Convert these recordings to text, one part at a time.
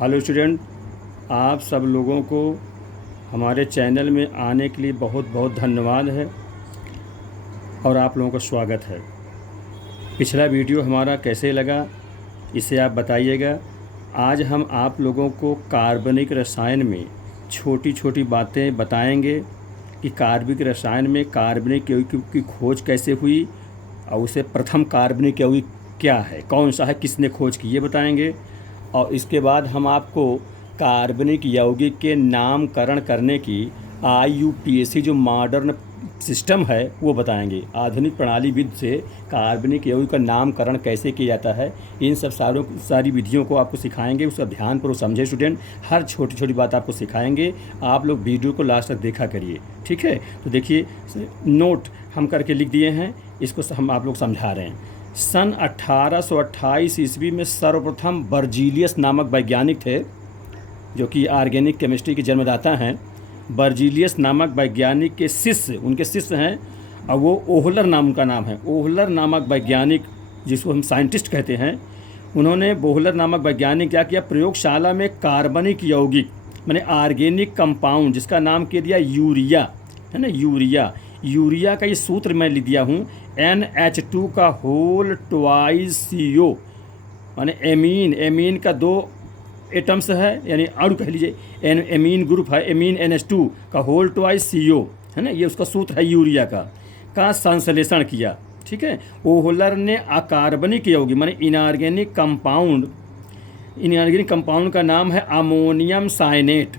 Hello student, आप सब लोगों को हमारे चैनल में आने के लिए बहुत बहुत धन्यवाद है और आप लोगों का स्वागत है। पिछला वीडियो हमारा कैसे लगा इसे आप बताइएगा। आज हम आप लोगों को कार्बनिक रसायन में छोटी छोटी बातें बताएंगे कि कार्बनिक रसायन में कार्बनिक यौगिक की खोज कैसे हुई और उसे प्रथम कार्बनिक यौगिक क्या है, कौन सा है, किसने खोज की, ये बताएंगे। और इसके बाद हम आपको कार्बनिक यौगिक के नामकरण करने की IUPAC जो मॉडर्न सिस्टम है वो बताएंगे। आधुनिक प्रणाली विधि से कार्बनिक यौगिक का नामकरण कैसे किया जाता है, इन सब सारी विधियों को आपको सिखाएंगे। उसका ध्यानपूर्वक समझे स्टूडेंट, हर छोटी छोटी बात आपको सिखाएंगे। आप लोग वीडियो को लास्ट तक देखा करिए, ठीक है। तो देखिए, नोट हम करके लिख दिए हैं, इसको हम आप लोग समझा रहे हैं। सन 1828 ईस्वी में सर्वप्रथम बर्जीलियस नामक वैज्ञानिक थे जो कि ऑर्गेनिक केमिस्ट्री के जन्मदाता हैं। बर्जीलियस नामक वैज्ञानिक के शिष्य, उनके शिष्य हैं, और वो ओहलर नाम का नाम है। ओहलर नामक वैज्ञानिक, जिसको हम साइंटिस्ट कहते हैं, उन्होंने बोहलर नामक वैज्ञानिक क्या किया, प्रयोगशाला में कार्बनिक यौगिक माने ऑर्गेनिक कंपाउंड, जिसका नाम कह दिया यूरिया, है ना, यूरिया का ये सूत्र मैं लिख दिया हूँ, NH2 का होल ट्वाइस CO, माने एमीन का 2 एटम्स है, यानी अणु कह लीजिए, एमीन ग्रुप है, एमीन NH2 का होल ट्वाइस CO, है ना, ये उसका सूत्र है यूरिया का संश्लेषण किया, ठीक है। ओहलर ने अकार्बनिक यौगिक माने इनऑर्गेनिक कंपाउंड का नाम है अमोनियम साइनेट,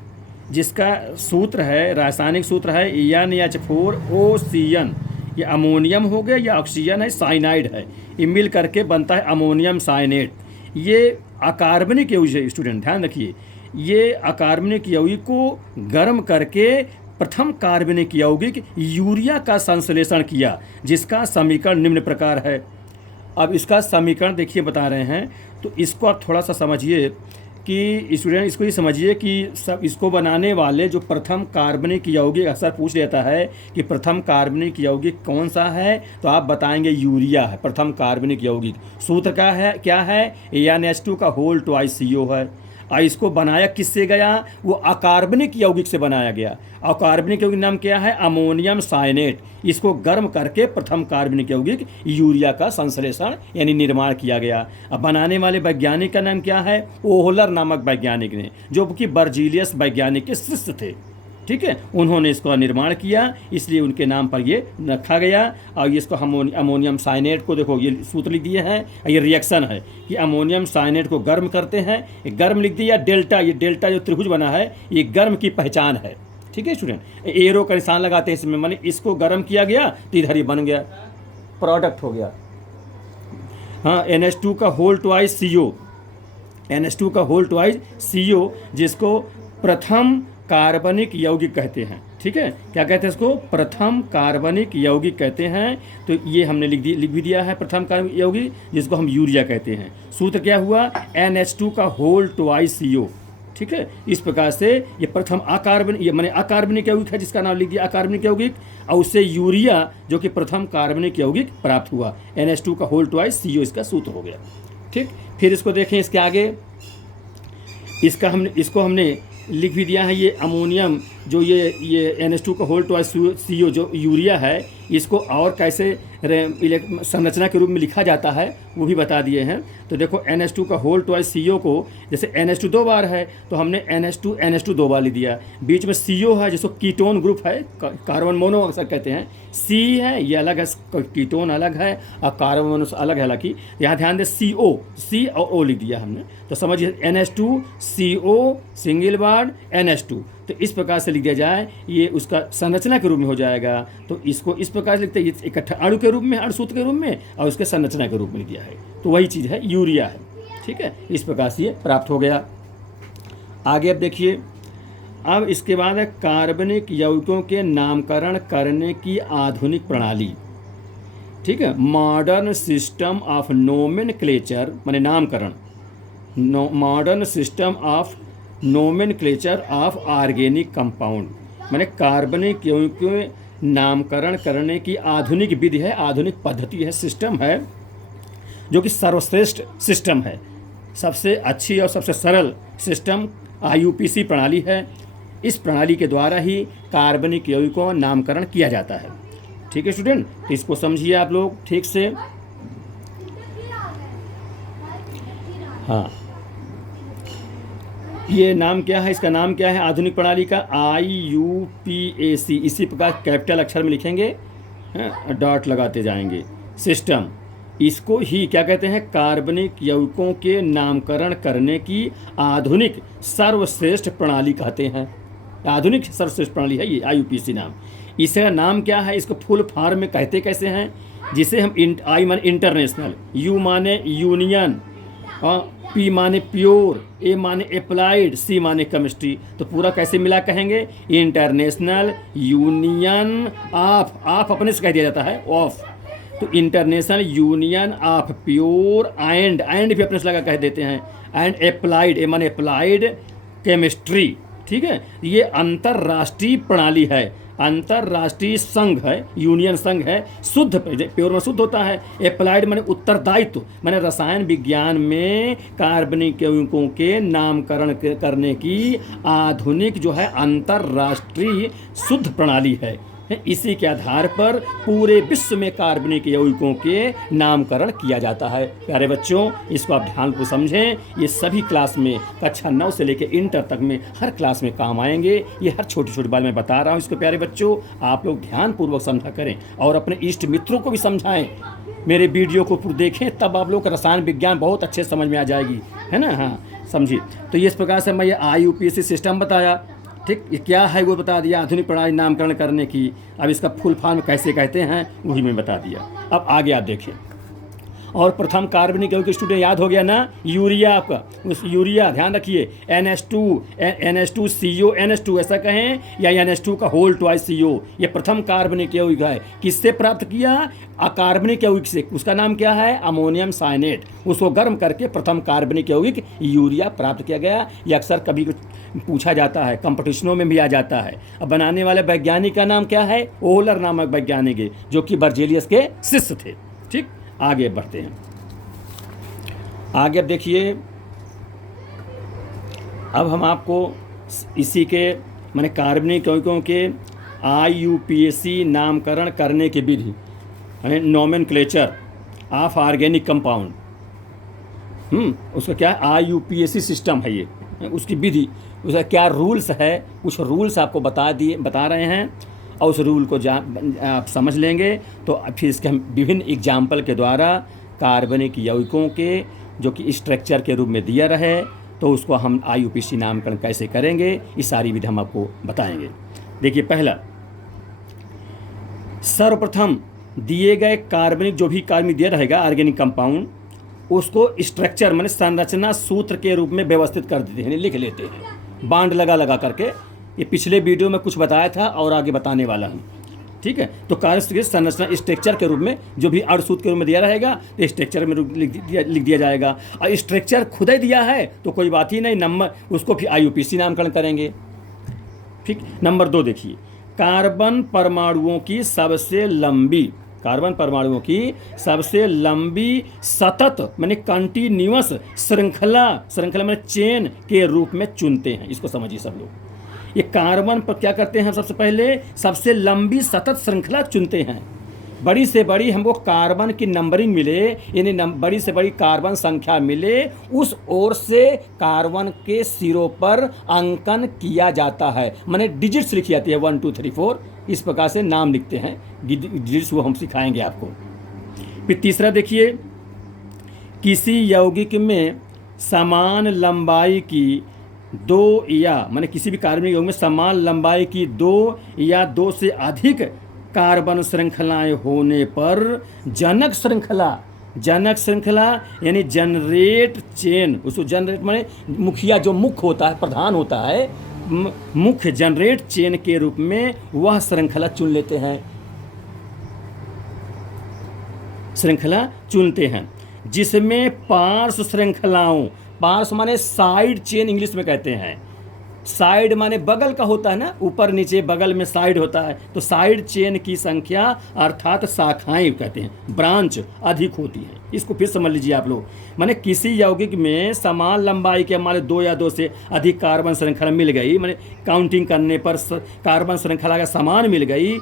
जिसका सूत्र है, रासायनिक सूत्र है NH4OCN। ये अमोनियम हो गया या ऑक्सीजन है, साइनाइड है, ये मिल करके बनता है अमोनियम साइनेट। ये अकार्बनिक यौगिक है स्टूडेंट, ध्यान रखिए। ये अकार्बनिक यौगिक को गर्म करके प्रथम कार्बनिक यौगिक यूरिया का संश्लेषण किया, जिसका समीकरण निम्न प्रकार है। अब इसका समीकरण देखिए बता रहे हैं, तो इसको आप थोड़ा सा समझिए कि स्टूडेंट, इसको ये समझिए कि सब इसको बनाने वाले जो प्रथम कार्बनिक यौगिक, अक्सर पूछ लेता है कि प्रथम कार्बनिक यौगिक कौन सा है, तो आप बताएंगे यूरिया है प्रथम कार्बनिक यौगिक। सूत्र क्या है NH2 का होल ट्वाइस CO है। और इसको बनाया किससे गया, वो अकार्बनिक यौगिक से बनाया गया। अकार्बनिक यौगिक नाम क्या है, अमोनियम साइनेट। इसको गर्म करके प्रथम कार्बनिक यौगिक यूरिया का संश्लेषण यानी निर्माण किया गया। अब बनाने वाले वैज्ञानिक का नाम क्या है, ओहलर नामक वैज्ञानिक ने, जो कि बर्जीलियस वैज्ञानिक के शिष्य थे, ठीक है। उन्होंने इसका निर्माण किया, इसलिए उनके नाम पर ये रखा गया। और इसको अमोनियम साइनेट को देखो, ये सूत्र लिख दिए हैं, ये रिएक्शन है कि अमोनियम साइनेट को गर्म करते हैं, ये गर्म लिख दिया, डेल्टा, ये डेल्टा जो त्रिभुज बना है ये गर्म की पहचान है, ठीक है स्टूडेंट। एरो का निशान लगाते हैं इसमें, माने इसको गर्म किया गया तो इधर ही बन गया, प्रोडक्ट हो गया। हाँ, NH2 का होल ट्वाइस CO, NH2 का होल ट्वाइस CO, जिसको प्रथम कार्बनिक यौगिक कहते हैं, ठीक है। क्या कहते हैं इसको, प्रथम कार्बनिक यौगिक कहते हैं। तो ये हमने लिख भी दिया है, प्रथम कार्बनिक यौगिक, जिसको हम यूरिया कहते हैं। सूत्र क्या हुआ, NH2 का होल ट्वाइस CO, ठीक है। इस प्रकार से ये प्रथम अकार्बनिक यौगिक है, जिसका नाम लिख दिया अकार्बनिक यौगिक, और उससे यूरिया जो कि प्रथम कार्बनिक यौगिक प्राप्त हुआ। NH2 का होल ट्वाइस CO इसका सूत्र हो गया, ठीक। फिर इसको देखें, इसके आगे इसको हमने लिख भी दिया है। ये अमोनियम जो ये NH2 का होल ट्वाइस CO जो यूरिया है, इसको और कैसे संरचना के रूप में लिखा जाता है वो भी बता दिए हैं। तो देखो, NH2 का होल ट्वाइस CO को, जैसे NH2 2 बार है तो हमने NH2 2 बार लिख दिया। बीच में CO है, जिसको कीटोन ग्रुप है, कार्बन मोनो अक्सर कहते हैं। C है, ये अलग है, कीटोन अलग है और कार्बन मोनो अलग है। हालांकि यहाँ ध्यान दे, C और O लिख दिया हमने, तो समझिए NH2 CO single bond NH2। तो इस प्रकार से लिख दिया जाए, ये उसका संरचना के रूप में हो जाएगा। तो इसको इस प्रकार से लिखते हैं, इकट्ठा अणु के रूप में, अणुसूत्र के रूप में, और उसके संरचना के रूप में लिख दिया है। तो वही चीज़ है, यूरिया है, ठीक है। इस प्रकार से ये प्राप्त हो गया। आगे अब देखिए, अब इसके बाद है कार्बनिक यौगिकों के नामकरण करने की आधुनिक प्रणाली, ठीक है। मॉडर्न सिस्टम ऑफ नोमेनक्लेचर माने नामकरण, modern system of nomenclature of organic compound, माने कार्बनिक यौगिकों के नामकरण करने की आधुनिक विधि है, आधुनिक पद्धति है, सिस्टम है, जो कि सर्वश्रेष्ठ सिस्टम है। सबसे अच्छी और सबसे सरल सिस्टम IUPAC प्रणाली है। इस प्रणाली के द्वारा ही कार्बनिक यौगिकों का नामकरण किया जाता है। ठीक है स्टूडेंट, तो इसको समझिए आप लोग ठीक से। हाँ, ये नाम क्या है, इसका नाम क्या है आधुनिक प्रणाली का? IUPAC। इसी प्रकार कैपिटल अक्षर में लिखेंगे, डॉट लगाते जाएंगे। सिस्टम, इसको ही क्या कहते हैं? कार्बनिक यौगिकों के नामकरण करने की आधुनिक सर्वश्रेष्ठ प्रणाली कहते हैं। आधुनिक सर्वश्रेष्ठ प्रणाली है ये IUPAC नाम। इसका नाम क्या है? इसको फुल फॉर्म में कहते कैसे हैं? जिसे हम I माने इंटरनेशनल, U माने यूनियन, P माने प्योर, A माने अप्लाइड, C माने केमिस्ट्री। तो पूरा कैसे मिला कहेंगे? इंटरनेशनल यूनियन ऑफ अपने से कह दिया जाता है ऑफ, तो international union of pure and भी अपने से लगा कह देते हैं, एंड अप्लाइड, A माने अप्लाइड केमिस्ट्री। ठीक है, ये अंतर्राष्ट्रीय प्रणाली है, अंतर्राष्ट्रीय संघ है, यूनियन संघ है। शुद्ध प्योर में शुद्ध होता है, अप्लाइड माने उत्तरदायित्व, माने रसायन विज्ञान में कार्बनिक यौगिकों के नामकरण करने की आधुनिक जो है अंतर्राष्ट्रीय शुद्ध प्रणाली है। इसी के आधार पर पूरे विश्व में कार्बनिक यौगिकों के नामकरण किया जाता है। प्यारे बच्चों, इसको आप ध्यान को समझें। ये सभी क्लास में कक्षा 9 से लेकर इंटर तक में हर क्लास में काम आएंगे। ये हर छोटी छोटी बात मैं बता रहा हूँ। इसको प्यारे बच्चों आप लोग ध्यानपूर्वक समझा करें और अपने इष्ट मित्रों को भी समझाएं। मेरे वीडियो को देखें, तब आप लोग का रसायन विज्ञान बहुत अच्छे समझ में आ जाएगी, है ना। हाँ, समझिए। तो इस प्रकार से मैं ये IUPAC सिस्टम बताया। ठीक, ये क्या है वो बता दिया, आधुनिक प्रणाली नामकरण करने की। अब इसका फुल फॉर्म कैसे कहते हैं वही मैं बता दिया। अब आगे आप देखिए। और प्रथम कार्बनिक यौगिक स्टूडेंट याद हो गया ना, यूरिया। आपका उस यूरिया ध्यान रखिए, NH2CO NH2 ऐसा कहें, या NH2 का होल ट्वाइस CO। ये प्रथम कार्बनिक यौगिक है। किससे प्राप्त किया? अकार्बनिक यौगिक से। उसका नाम क्या है? Ammonium cyanate. उसको गर्म करके प्रथम कार्बनिक यौगिक यूरिया प्राप्त किया गया। ये अक्सर कभी पूछा जाता है, कंपटीशनों में भी आ जाता है। अब बनाने वाले वैज्ञानिक का नाम क्या है? ओहलर नामक वैज्ञानिक है, जो कि बर्जेलियस के शिष्य थे। ठीक, आगे बढ़ते हैं। आगे अब देखिए, अब हम आपको इसी के माने कार्बनिक यौगिकों के IUPAC नामकरण करने की विधि, नोमेनक्लेचर ऑफ ऑर्गेनिक कंपाउंड, उसका क्या IUPAC सिस्टम है ये, उसकी विधि, उसका क्या रूल्स है, कुछ रूल्स आपको बता रहे हैं। और उस रूल को आप समझ लेंगे तो फिर इसके हम विभिन्न एग्जाम्पल के द्वारा कार्बनिक यौगिकों के जो कि स्ट्रक्चर के रूप में दिया रहे, तो उसको हम IUPAC नामकरण कैसे करेंगे, ये सारी विधि हम आपको बताएंगे। देखिए, पहला, सर्वप्रथम दिए गए कार्बनिक जो भी कार्बनिक दिया रहेगा ऑर्गेनिक कंपाउंड, उसको स्ट्रक्चर माने संरचना सूत्र के रूप में व्यवस्थित कर देते हैं, लिख लेते हैं बांड लगा करके। ये पिछले वीडियो में कुछ बताया था और आगे बताने वाला हूँ। ठीक है, तो कार्य संरचना स्ट्रक्चर के रूप में जो भी अर्धसूत्र के रूप में दिया रहेगा तो स्ट्रक्चर में लिख दिया जाएगा। और स्ट्रक्चर खुद ही दिया है तो कोई बात ही नहीं, नंबर उसको फिर IUPAC नामकरण करेंगे। ठीक, नंबर 2 देखिए, कार्बन परमाणुओं की सबसे लंबी सतत माने कंटिन्यूअस श्रृंखला माने चेन के रूप में चुनते हैं। इसको समझिए सब लोग। ये कार्बन पर क्या करते हैं? सबसे पहले सबसे लंबी सतत श्रृंखला चुनते हैं। बड़ी से बड़ी हमको कार्बन की नंबरिंग मिले, यानी बड़ी से बड़ी कार्बन संख्या मिले, उस ओर से कार्बन के सिरों पर अंकन किया जाता है, माने डिजिट्स लिखी जाती है 1 2 3 4। इस प्रकार से नाम लिखते हैं, डिजिट्स वो हम सिखाएंगे आपको। फिर तीसरा देखिए, किसी यौगिक में समान लंबाई की 2 या माने किसी भी कार्बनिक यौगिक में समान लंबाई की 2 या 2 से अधिक कार्बन श्रृंखलाएं होने पर जनक श्रृंखला यानी जनरेट चेन, उसको जनरेट माने मुखिया जो मुख्य होता है, प्रधान होता है, मुख्य जनरेट चेन के रूप में वह श्रृंखला चुनते हैं जिसमें पार्श्व श्रृंखलाओं, पार्श्व माने साइड चेन इंग्लिश में कहते हैं, साइड माने बगल का होता है ना, ऊपर नीचे बगल में साइड होता है, तो साइड चेन की संख्या अर्थात शाखाएं कहते हैं, ब्रांच अधिक होती है। इसको फिर समझ लीजिए आप लोग। माने किसी यौगिक में समान लंबाई के हमारे 2 या 2 से अधिक कार्बन श्रृंखला मिल गई, माने काउंटिंग करने पर कार्बन श्रृंखला का समान मिल गई,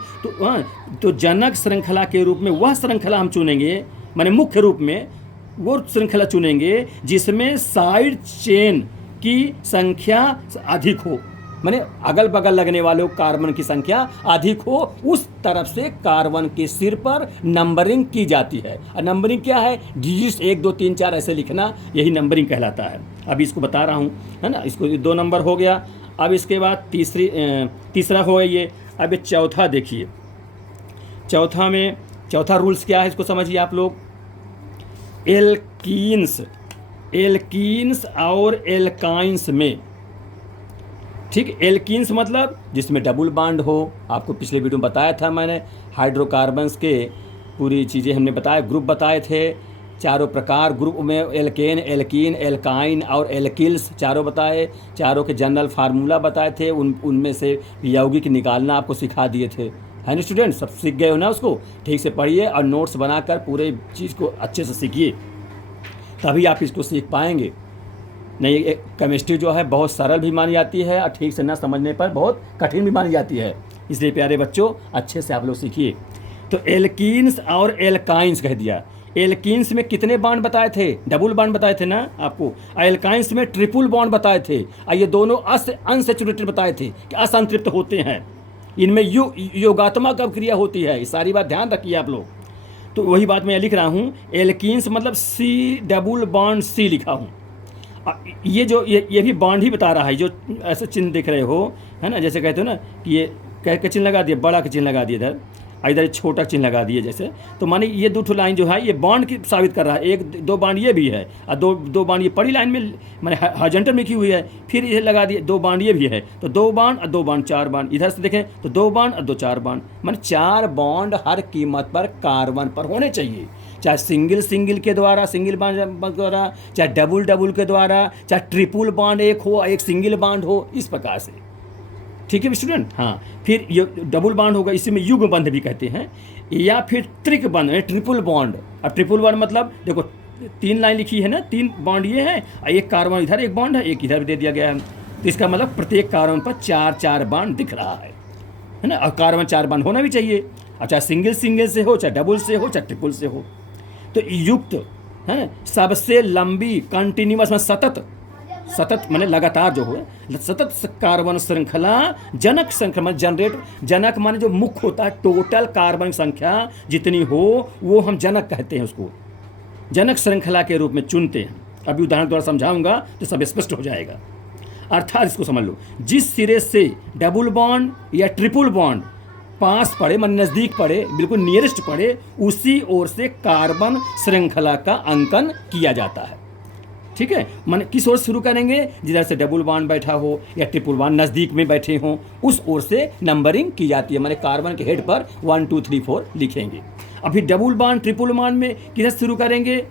तो जनक श्रृंखला के रूप में वह श्रृंखला हम चुनेंगे, माने मुख्य रूप में वो श्रृंखला चुनेंगे जिसमें साइड चेन की संख्या अधिक हो, माने अगल बगल लगने वाले कार्बन की संख्या अधिक हो, उस तरफ से कार्बन के सिर पर नंबरिंग की जाती है। और नंबरिंग क्या है? डिजिट्स 1 2 3 4 ऐसे लिखना, यही नंबरिंग कहलाता है। अभी इसको बता रहा हूँ, है ना। इसको 2 नंबर हो गया। अब इसके बाद तीसरा हो गया ये। अब ये चौथा देखिए, चौथा रूल्स क्या है, इसको समझिए आप लोग। एल्कीन्स और एल्काइंस में, ठीक, एल्कीन्स मतलब जिसमें डबल बॉन्ड हो। आपको पिछले वीडियो में बताया था मैंने, हाइड्रोकार्बन्स के पूरी चीज़ें हमने बताया, ग्रुप बताए थे, चारों प्रकार ग्रुप में एल्केन, एल्कीन, एल्काइन और एल्किल्स चारों बताए, चारों के जनरल फार्मूला बताए थे, उनमें से यौगिक निकालना आपको सिखा दिए थे, है ना स्टूडेंट। सब सीख गए हो ना, उसको ठीक से पढ़िए और नोट्स बनाकर पूरे चीज़ को अच्छे से सीखिए, तभी आप इसको सीख पाएंगे। नहीं, केमिस्ट्री जो है बहुत सरल भी मानी जाती है और ठीक से न समझने पर बहुत कठिन भी मानी जाती है, इसलिए प्यारे बच्चों अच्छे से आप लोग सीखिए। तो एल्कीन्स और एल्काइंस कह दिया। एल्कीन्स में कितने बॉन्ड बताए थे? डबल बॉन्ड बताए थे ना आपको। एल्काइंस में ट्रिपल बॉन्ड बताए थे, और ये दोनों अनसैचुरेटेड बताए थे कि असंतृप्त होते हैं। इनमें योगात्मक अभिक्रिया होती है, ये सारी बात ध्यान रखिए आप लोग। तो वही बात मैं लिख रहा हूँ, एल्कीन्स मतलब C डबल बॉन्ड C लिखा हूँ। ये जो ये भी बॉन्ड ही बता रहा है, जो ऐसे चिन्ह दिख रहे हो, है ना, जैसे कहते हो ना कि ये कह के चिन्ह लगा दिए, बड़ा का चिन्ह लगा दिए इधर, इधर छोटा चिन्ह लगा दिए जैसे, तो माने ये 2 लाइन जो है ये बॉन्ड की साबित कर रहा है। 1-2 बॉन्ड ये भी है और दो बॉन्ड ये पड़ी लाइन में माने हॉरिजॉन्टल में लिखी हुई है, फिर ये लगा दिए 2 बॉन्ड ये भी है, तो 2 बॉन्ड और 2 बॉन्ड 4 बॉन्ड। इधर से देखें तो 2 बॉन्ड और 2 4 बॉन्ड, माने 4 बॉन्ड हर कीमत पर कार्बन पर होने चाहिए, चाहे सिंगल के द्वारा, सिंगल बॉन्ड के द्वारा, चाहे डबल के द्वारा, चाहे ट्रिपल बॉन्ड एक हो, एक सिंगल बॉन्ड हो, इस प्रकार से। ठीक है स्टूडेंट। हाँ, फिर ये डबल बॉन्ड होगा, इसी में युग्म बंध भी कहते हैं, या फिर त्रिक बंध, ट्रिपल बॉन्ड। और ट्रिपल बॉन्ड मतलब देखो 3 लाइन लिखी है ना, 3 बॉन्ड ये है और एक कार्बन इधर एक बॉन्ड है, एक इधर भी दे दिया गया है, तो इसका मतलब प्रत्येक कार्बन पर 4-4 बॉन्ड दिख रहा है ना। और कार्बन 4 बॉन्ड होना भी चाहिए, और चाहे सिंगल से हो, चाहे डबल से हो, चाहे ट्रिपल से हो। तो युक्त है सबसे लंबी कंटिन्यूअस में सतत माने लगातार जो हो, सतत कार्बन श्रृंखला जनक श्रृंखला, जनक माने जो मुख्य होता है, टोटल कार्बन संख्या जितनी हो वो हम जनक कहते हैं, उसको जनक श्रृंखला के रूप में चुनते हैं। अभी उदाहरण द्वारा समझाऊंगा तो सब स्पष्ट हो जाएगा। अर्थात इसको समझ लो, जिस सिरे से डबल बॉन्ड या ट्रिपल बॉन्ड पास पड़े, मन नज़दीक पड़े, बिल्कुल नियरेस्ट पड़े, उसी ओर से कार्बन श्रृंखला का अंकन किया जाता है। ठीक है, मन किस ओर शुरू करेंगे? जिधर से डबल बॉन्ड बैठा हो या ट्रिपल बॉन्ड नज़दीक में बैठे हों, उस ओर से नंबरिंग की जाती है। माने कार्बन के हेड पर 1 2 3 4 लिखेंगे। अभी डबल बॉन्ड ट्रिपल बॉन्ड में किधर शुरू करेंगे?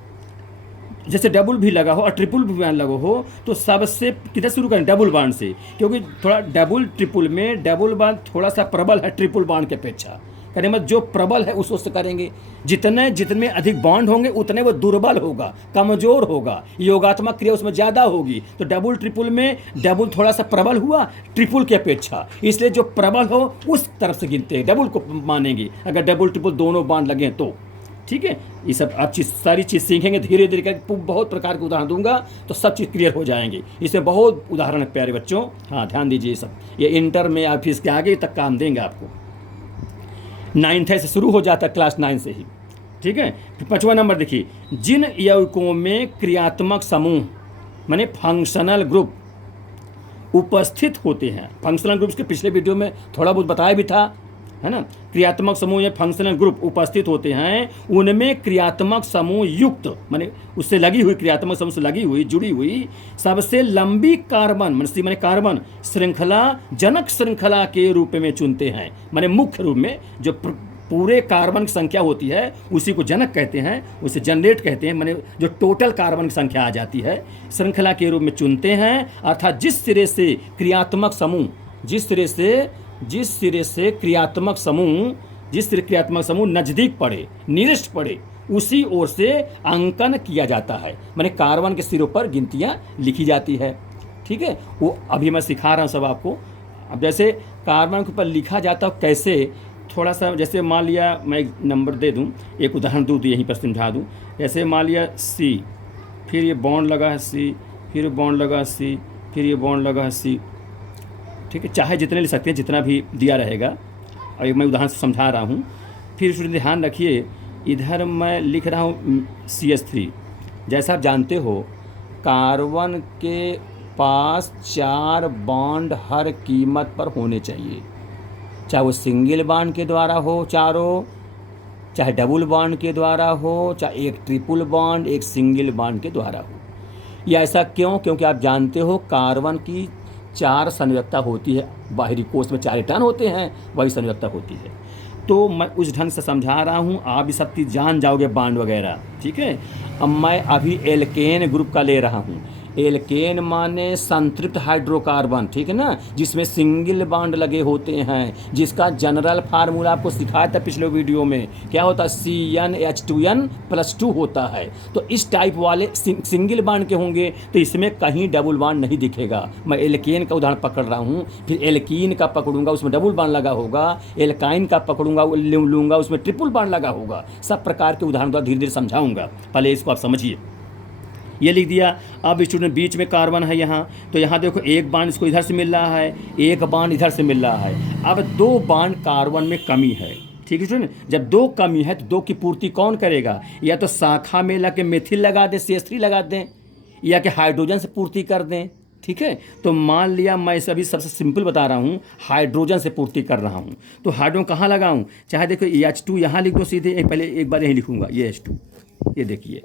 जैसे डबल भी लगा हो और ट्रिपल भी लगा हो, तो सबसे किधर शुरू करें? डबल बॉन्ड से, क्योंकि थोड़ा डबल ट्रिपल में डबल बॉन्ड थोड़ा सा प्रबल है ट्रिपल बॉन्ड के अपेक्षा। कहने मतलब जो प्रबल है उस से करेंगे। जितने अधिक बॉन्ड होंगे उतने वो दुर्बल होगा, कमजोर होगा, योगात्मक क्रिया उसमें ज़्यादा होगी। तो डबल ट्रिपल में डबल थोड़ा सा प्रबल हुआ ट्रिपल की अपेक्षा, इसलिए जो प्रबल हो उस तरफ से गिनते हैं, डबल को मानेंगे अगर डबल ट्रिपल दोनों बॉन्ड लगे तो। ठीक है, ये सब आप सारी चीज़ सीखेंगे धीरे धीरे करके, बहुत प्रकार के उदाहरण दूंगा तो सब चीज़ क्लियर हो जाएंगे। इसमें बहुत उदाहरण है प्यारे बच्चों, हाँ ध्यान दीजिए। सब ये इंटर में आप इसके आगे तक काम देंगे आपको। 9th से शुरू हो जाता है, क्लास 9 से ही। ठीक है, फिर 5वां नंबर देखिए, जिन यौगिकों में क्रियात्मक समूह माने फंक्शनल ग्रुप उपस्थित होते हैं। फंक्शनल ग्रुप्स के पिछले वीडियो में थोड़ा बहुत बताया भी था, है ना। क्रियात्मक समूह या फंक्शनल ग्रुप उपस्थित होते हैं, उनमें क्रियात्मक समूह युक्त माने उससे लगी हुई, क्रियात्मक समूह से लगी हुई, जुड़ी हुई सबसे लंबी कार्बन माने कार्बन श्रृंखला जनक श्रृंखला के रूप में चुनते हैं। माने मुख्य रूप में जो पूरे कार्बन की संख्या होती है उसी को जनक कहते हैं, उसे जनरेट कहते हैं, माने जो टोटल कार्बन की संख्या आ जाती है श्रृंखला के रूप में चुनते हैं। अर्थात जिस सिरे से क्रियात्मक समूह नज़दीक पड़े, नियरेस्ट पड़े, उसी ओर से अंकन किया जाता है, माने कार्बन के सिरों पर गिनतियाँ लिखी जाती है। ठीक है, वो अभी मैं सिखा रहा हूँ सब आपको। अब जैसे कार्बन के ऊपर लिखा जाता है कैसे, थोड़ा सा जैसे मान लिया मैं एक नंबर दे दूं, एक उदाहरण दूं तो यहीं पर समझा दूं। जैसे मान लिया C, फिर ये बॉन्ड लगा है C, फिर बॉन्ड लगा है C, फिर ये बॉन्ड लगा है C। ठीक है, चाहे जितने ले सकते हैं, जितना भी दिया रहेगा। और एक मैं उदाहरण से समझा रहा हूँ। फिर स्टूडेंट ध्यान रखिए, इधर मैं लिख रहा हूँ CH3। जैसा आप जानते हो कार्बन के पास 4 बॉन्ड हर कीमत पर होने चाहिए, चाहे वो सिंगल बॉन्ड के द्वारा हो चारों, चाहे डबल बॉन्ड के द्वारा हो, चाहे एक ट्रिपल बॉन्ड एक सिंगल बॉन्ड के द्वारा हो। ये ऐसा क्यों? क्योंकि आप जानते हो कार्बन की 4 संयुक्ता होती है, बाहरी कोष में 4 इलेक्ट्रॉन होते हैं, वही संयुक्ता होती है। तो मैं उस ढंग से समझा रहा हूँ, आप ये सब चीज़ जान जाओगे बॉन्ड वगैरह। ठीक है, अब मैं अभी एल्केन ग्रुप का ले रहा हूँ। एल्केन माने संतृप्त हाइड्रोकार्बन, ठीक है ना, जिसमें सिंगल बॉन्ड लगे होते हैं, जिसका जनरल फार्मूला आपको सिखाया था पिछले वीडियो में। क्या होता है? CnH2n+2 होता है। तो इस टाइप वाले सिंगल बॉन्ड के होंगे, तो इसमें कहीं डबल बॉन्ड नहीं दिखेगा। मैं एल्केन का उदाहरण पकड़ रहा हूँ, फिर एल्कीन का पकड़ूंगा, उसमें डबल बॉन्ड लगा होगा। एल्काइन का पकड़ूंगा, लूँगा, उसमें ट्रिपल बॉन्ड लगा होगा। सब प्रकार के उदाहरण धीरे धीरे समझाऊंगा, पहले इसको आप समझिए। ये लिख दिया। अब स्टूडेंट बीच में कार्बन है यहाँ, तो यहाँ देखो एक बॉन्ड इसको इधर से मिल रहा है, एक बॉन्ड इधर से मिल रहा है। अब 2 बॉन्ड कार्बन में कमी है। ठीक है स्टूडेंट, जब 2 कमी है तो 2 की पूर्ति कौन करेगा? या तो शाखा में लगा के मेथिल लगा दें, CH3 लगा दें, या कि हाइड्रोजन से पूर्ति कर दें। ठीक है, तो मान लिया मैं सभी सबसे सिंपल बता रहा हूँ, हाइड्रोजन से पूर्ति कर रहा हूँ। तो हाइड्रोजन कहाँ लगाऊँ? चाहे देखो H2 यहाँ लिख दो सीधे, पहले एक बार यहीं लिखूँगा, ये H2, ये देखिए।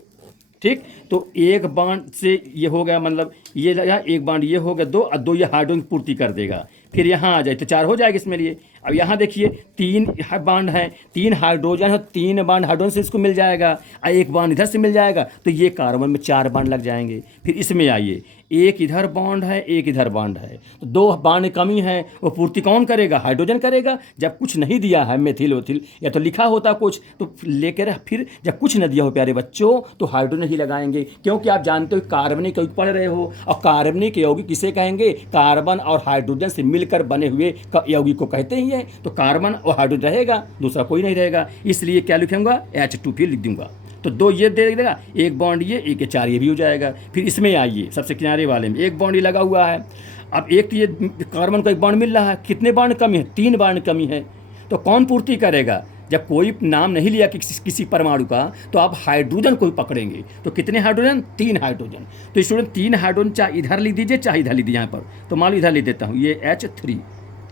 ठीक, तो एक बॉन्ड से ये हो गया, मतलब ये लगा एक बॉन्ड, ये हो गया 2 और 2 ये हाइड्रोजन की पूर्ति कर देगा। फिर यहाँ आ जाए तो 4 हो जाएगा इसमें लिए। अब यहाँ देखिए 3 बॉन्ड हैं, 3 हाइड्रोजन है, 3 बॉन्ड हाइड्रोजन से इसको मिल जाएगा और एक बॉन्ड इधर से मिल जाएगा, तो ये कार्बन में 4 बॉन्ड लग जाएंगे। फिर इसमें आइए, एक इधर बॉन्ड है, एक इधर बॉन्ड है, तो 2 बॉन्ड कमी है, वो पूर्ति कौन करेगा? हाइड्रोजन करेगा। जब कुछ नहीं दिया है मेथिल वेथिल, या तो लिखा होता कुछ तो लेकर, फिर जब कुछ न दिया हो प्यारे बच्चों, तो हाइड्रोजन ही लगाएंगे। क्योंकि आप जानते हो कार्बनिक यौगिक पढ़ रहे हो, और कार्बनिक यौगिक किसे कहेंगे? कार्बन और हाइड्रोजन से मिलकर बने हुए यौगिक को कहते ही है। तो कार्बन और हाइड्रोजन रहेगा, दूसरा कोई नहीं रहेगा, इसलिए क्या लिखूंगा? H2 फिर लिख दूंगा। तो 2 ये दे देगा, एक बॉन्ड ये, एक ये 4 ये भी हो जाएगा। फिर इसमें आइए, सबसे किनारे वाले में एक बॉन्ड ये लगा हुआ है। अब एक तो ये कार्बन को एक बॉन्ड मिल रहा है, कितने बॉन्ड कमी है? 3 बॉन्ड कमी है। तो कौन पूर्ति करेगा? जब कोई नाम नहीं लिया किसी परमाणु का, तो आप हाइड्रोजन को ही पकड़ेंगे। तो कितने हाइड्रोजन? 3 हाइड्रोजन। तो स्टूडेंट 3 हाइड्रोजन चाहे इधर लिख दीजिए, चाहे इधर लिख दीजिए। यहाँ पर तो मान लो इधर लिख देता हूँ, ये H3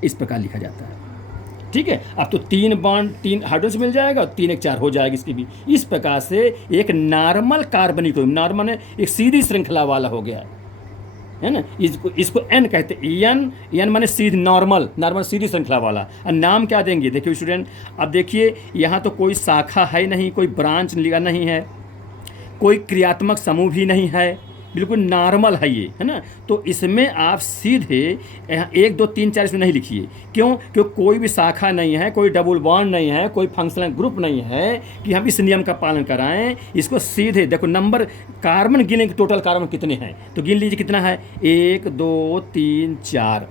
इस प्रकार लिखा जाता है। ठीक है, अब तो 3 बॉन्ड 3 हाइड्रोजन से मिल जाएगा, 3 एक 4 हो जाएगी इसकी भी। इस प्रकार से एक नॉर्मल कार्बनिक, नॉर्मल है एक सीधी श्रृंखला वाला हो गया है ना। इसको N कहते हैं। N माने सीधी, नॉर्मल सीधी श्रृंखला वाला। और नाम क्या देंगे? देखिए स्टूडेंट, अब देखिए यहाँ तो कोई शाखा है नहीं, कोई ब्रांच लिखा नहीं है, कोई क्रियात्मक समूह भी नहीं है, बिल्कुल नॉर्मल है ये, है ना। तो इसमें आप सीधे 1 2 3 4 इसमें नहीं लिखिए। क्यों? क्योंकि कोई भी शाखा नहीं है, कोई डबल बॉन्ड नहीं है, कोई फंक्शनल ग्रुप नहीं है कि हम इस नियम का पालन कराएं। इसको सीधे देखो, नंबर कार्बन गिनेंगे, टोटल कार्बन कितने हैं तो गिन लीजिए कितना है। 1 2 3 4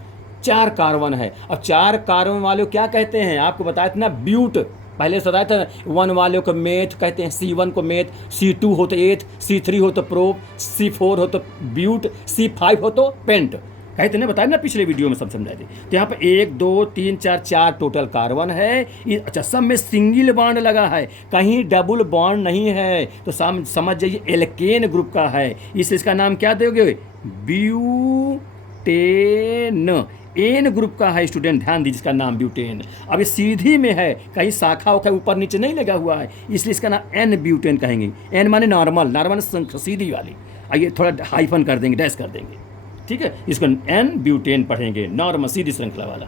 कार्बन है। अब 4 कार्बन वाले क्या कहते हैं? आपको बताया था ना, ब्यूट। पहले बताया था 1 वाले को मेथ कहते हैं, C1 को मेथ, C2 हो तो एथ, C3 हो तो प्रोप, C4 हो तो ब्यूट, C5 हो तो पेंट कहते ना, बताया ना पिछले वीडियो में सब समझाए थे। तो यहाँ पर 1 2 3 4 टोटल कार्बन है। अच्छा, सब में सिंगल बॉन्ड लगा है, कहीं डबल बॉन्ड नहीं है। तो समझ जाइए एल्केन ग्रुप का है। इसका नाम क्या दोगे? ब्यूटेन। एन ग्रुप का है स्टूडेंट, ध्यान दीजिए, इसका नाम ब्यूटेन। अब ये सीधी में है, कहीं शाखा होकर ऊपर नीचे नहीं लगा हुआ है, इसलिए इसका नाम N ब्यूटेन कहेंगे। N माने नॉर्मल सीधी वाली। आइए थोड़ा हाइफन कर देंगे, डैश कर देंगे। ठीक है, इसको N ब्यूटेन पढ़ेंगे, नॉर्मल सीधी श्रृंखला वाला।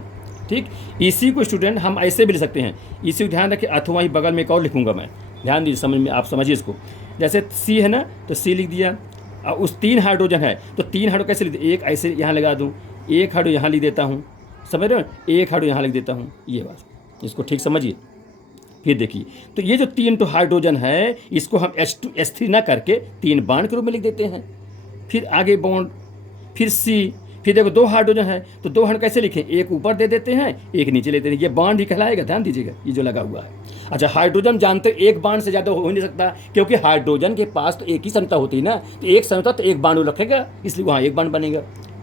ठीक। इसी को स्टूडेंट हम ऐसे भी लिख सकते हैं, इसी को ध्यान रखें, अथवा ही बगल में एक और लिखूंगा मैं, ध्यान दीजिए, समझ में, आप समझिए इसको। जैसे सी है ना, तो सी लिख दिया, और उस 3 हाइड्रोजन है तो 3 हाइड्रो कैसे लिख, एक ऐसे यहाँ लगा दूँ, एक हाइड्रो यहाँ लिख देता हूँ, समझ रहे हो, एक हाइड्रो यहाँ लिख देता हूँ, ये बात, इसको ठीक समझिए। फिर देखिए, तो ये जो 3 तो हाइड्रोजन है, इसको हम H2S3 ना करके 3 बांड के रूप में लिख देते हैं। फिर आगे बॉन्ड, फिर सी, फिर देखो 2 हाइड्रोजन है तो 2 हाइड्रोजन कैसे लिखें, एक ऊपर दे देते हैं, एक नीचे लेते हैं, ये बांड ही कहलाएगा, ध्यान दीजिएगा, ये जो लगा हुआ है। अच्छा, हाइड्रोजन जानते हो एक बांड से ज़्यादा हो नहीं सकता, क्योंकि हाइड्रोजन के पास तो एक ही क्षमता होती है ना, तो एक क्षमता तो एक बांड वो रखेगा, इसलिए वहाँ एक बांड बनेगा,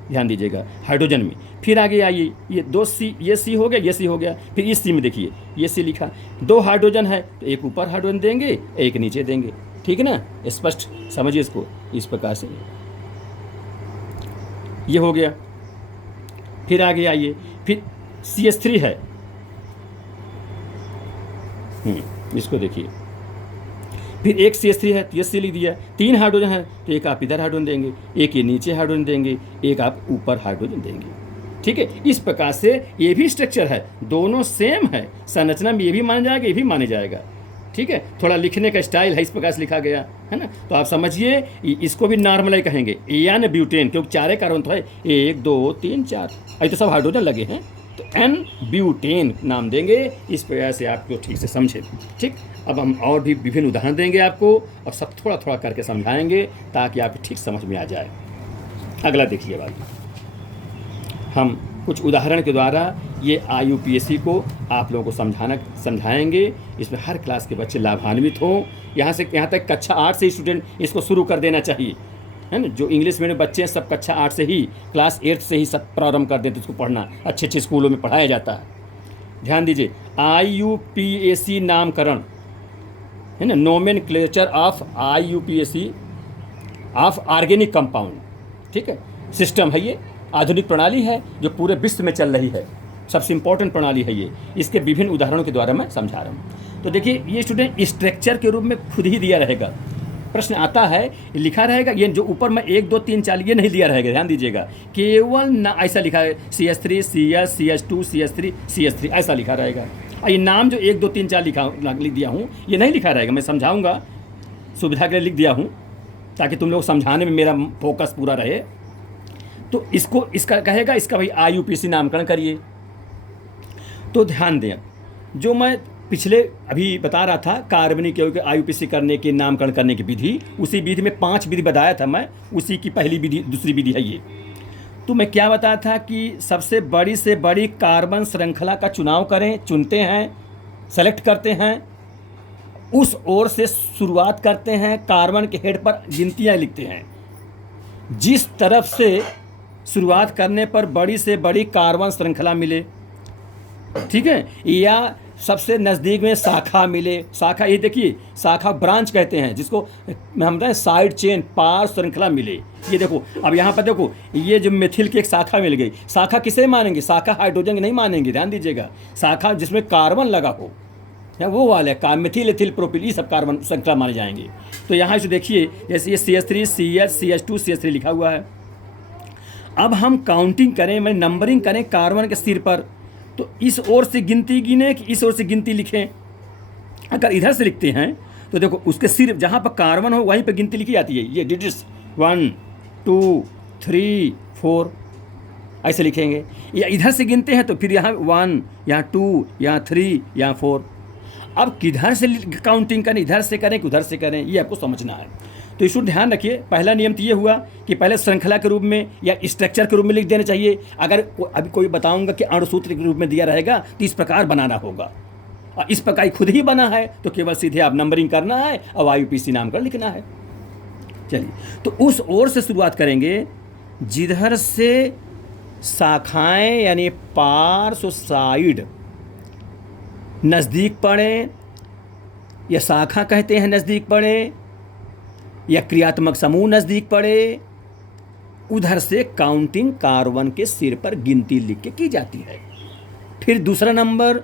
ध्यान दीजिएगा हाइड्रोजन में। फिर आगे आइए, ये 2 सी, ये सी हो गया, ये सी हो गया, फिर इस सी में देखिए ये सी लिखा, 2 हाइड्रोजन है तो एक ऊपर हाइड्रोजन देंगे, एक नीचे देंगे, ठीक है ना, स्पष्ट समझिए इसको, इस प्रकार से ये हो गया। फिर आगे आइए, फिर CH3 है, इसको देखिए, फिर एक CH3 है तो ये सी लिख दिया, 3 हाइड्रोजन है तो एक आप इधर हाइड्रोजन देंगे, एक ये नीचे हाइड्रोजन देंगे, एक आप ऊपर हाइड्रोजन देंगे, ठीक है। इस प्रकार से ये भी स्ट्रक्चर है, दोनों सेम है, संरचना में ये भी माना जाएगा, ये भी माने जाएगा, ठीक है। थोड़ा लिखने का स्टाइल है, इस प्रकार से लिखा गया है ना, तो आप समझिए, इसको भी नॉर्मल कहेंगे, एन ब्यूटेन, क्योंकि 4 कार्बन तो है, 1 2 3 4, ये तो सब हाइड्रोजन लगे हैं, तो एन ब्यूटेन नाम देंगे, इस प्रकार से आपको ठीक से समझे, ठीक। अब हम और भी विभिन्न उदाहरण देंगे आपको, और सब थोड़ा थोड़ा करके समझाएंगे ताकि आपको ठीक समझ में आ जाए। अगला देखिए भाई, हम कुछ उदाहरण के द्वारा ये IUPAC को आप लोगों को समझाएंगे, इसमें हर क्लास के बच्चे लाभान्वित हों। यहाँ तक कक्षा 8 से स्टूडेंट इसको शुरू कर देना चाहिए, है ना, जो इंग्लिश मीडियम बच्चे हैं सब कक्षा 8 से ही, क्लास 8 से ही सब प्रारंभ कर देते इसको पढ़ना, अच्छे अच्छे स्कूलों में पढ़ाया जाता है। ध्यान दीजिए, IUPAC नामकरण है ना, nomenclature of IUPAC of organic compound, ठीक है, सिस्टम है, ये आधुनिक प्रणाली है जो पूरे विश्व में चल रही है, सबसे इम्पोर्टेंट प्रणाली है ये, इसके विभिन्न उदाहरणों के द्वारा मैं समझा रहा हूँ। तो देखिए, ये स्टूडेंट स्ट्रक्चर के रूप में खुद ही दिया रहेगा, प्रश्न आता है लिखा रहेगा, ये जो ऊपर में 1 2 3 4 ये नहीं दिया रहेगा, ध्यान दीजिएगा, केवल ना ऐसा लिखा है CH3 CS CH2 CH3 CH3 ऐसा लिखा रहेगा। और ये नाम जो 1 2 3 4 लिख दिया हूँ, ये नहीं लिखा रहेगा, मैं समझाऊंगा, सुविधा के लिए लिख दिया हूँ ताकि तुम लोग समझाने में मेरा फोकस पूरा रहे। तो इसको इसका कहेगा, इसका भाई IUPAC नामकरण करिए। तो ध्यान दें, जो मैं पिछले अभी बता रहा था कार्बनिक यौगिक IUPAC करने के नामकरण करने की विधि, उसी विधि में 5 विधि बताया था मैं, उसी की पहली विधि दूसरी विधि है ये। तो मैं क्या बताया था कि सबसे बड़ी से बड़ी कार्बन श्रृंखला का चुनाव करें, चुनते हैं, सेलेक्ट करते हैं, उस ओर से शुरुआत करते हैं, कार्बन के हेड पर गिनतियाँ लिखते हैं, जिस तरफ से शुरुआत करने पर बड़ी से बड़ी कार्बन श्रृंखला मिले, ठीक है, या सबसे नज़दीक में शाखा मिले, शाखा ये देखिए शाखा ब्रांच कहते हैं जिसको हम बताएं, साइड चेन पार श्रृंखला मिले। ये देखो, अब यहाँ पर देखो, ये जो मिथिल की एक शाखा मिल गई, शाखा किसे मानेंगे, शाखा हाइड्रोजन की नहीं मानेंगे, ध्यान दीजिएगा, शाखा जिसमें कार्बन लगा हो या वो वाले मिथिल एथिल प्रोपिल, ये सब कार्बन श्रृंखला माने जाएंगे। तो यहाँ से देखिए, जैसे ये CH3 CH CH2 CH3 लिखा हुआ है। अब हम काउंटिंग करें, मैं नंबरिंग करें कार्बन के सिर पर, तो इस ओर से गिनती गिने कि इस ओर से गिनती लिखें। अगर इधर से लिखते हैं तो देखो, उसके सिर जहाँ पर कार्बन हो वहीं पर गिनती लिखी जाती है, ये डिजिट्स 1 2 3 4 ऐसे लिखेंगे। या इधर से गिनते हैं तो फिर यहाँ 1, यहाँ 2, यहाँ 3, यहाँ 4। अब किधर से काउंटिंग करें, इधर से करें कि उधर से करें, ये आपको समझना है। तो इसको ध्यान रखिए, पहला नियम तो ये हुआ कि पहले श्रृंखला के रूप में या स्ट्रक्चर के रूप में लिख देना चाहिए। अगर अभी कोई बताऊंगा कि अणुसूत्र के रूप में दिया रहेगा तो इस प्रकार बनाना होगा, और इस प्रकार खुद ही बना है तो केवल सीधे आप नंबरिंग करना है और IUPAC नाम कर लिखना है। चलिए, तो उस ओर से शुरुआत करेंगे जिधर से शाखाएं यानी पार्श्व साइड नज़दीक पड़े, या शाखा कहते हैं नज़दीक पड़े, या क्रियात्मक समूह नज़दीक पड़े, उधर से काउंटिंग कार्बन के सिर पर गिनती लिख के की जाती है। फिर दूसरा नंबर,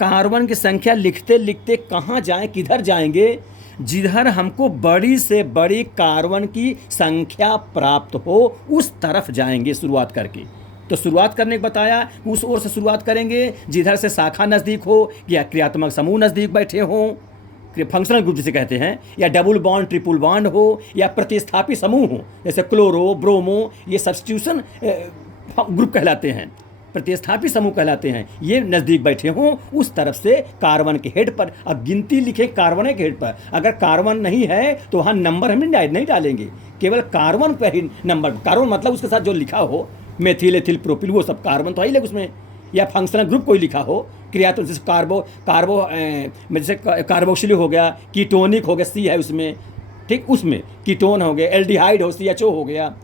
कार्बन की संख्या लिखते लिखते कहाँ जाएं, किधर जाएंगे, जिधर हमको बड़ी से बड़ी कार्बन की संख्या प्राप्त हो उस तरफ जाएंगे शुरुआत करके। तो शुरुआत करने को बताया, उस ओर से शुरुआत करेंगे जिधर से शाखा नज़दीक हो, या क्रियात्मक समूह नज़दीक बैठे हों, फंक्शनल ग्रुप जिसे कहते हैं, या डबल बॉन्ड ट्रिपल बॉन्ड हो, या प्रतिस्थापी समूह हो, जैसे क्लोरो ब्रोमो, ये सब्स्टिट्यूशन ग्रुप कहलाते हैं, प्रतिस्थापी समूह कहलाते हैं। ये नज़दीक बैठे हों, उस तरफ से कार्बन के हेड पर अब गिनती लिखें कार्बन के हेड पर। अगर कार्बन नहीं है तो वहाँ नंबर हम नहीं डालेंगे, केवल कार्बन पर ही नंबर। कार्बन मतलब उसके साथ जो लिखा हो, मेथिल एथिल प्रोपिल, वो सब कार्बन तो आई लगे उसमें, या फंक्शनल ग्रुप कोई लिखा हो, क्रियात्मक जैसे जैसे कार्बोक्सिलिक हो गया, कीटोनिक हो गया, सी है उसमें, ठीक, उसमें कीटोन हो गया, एल्डिहाइड हो, CHO हो गया,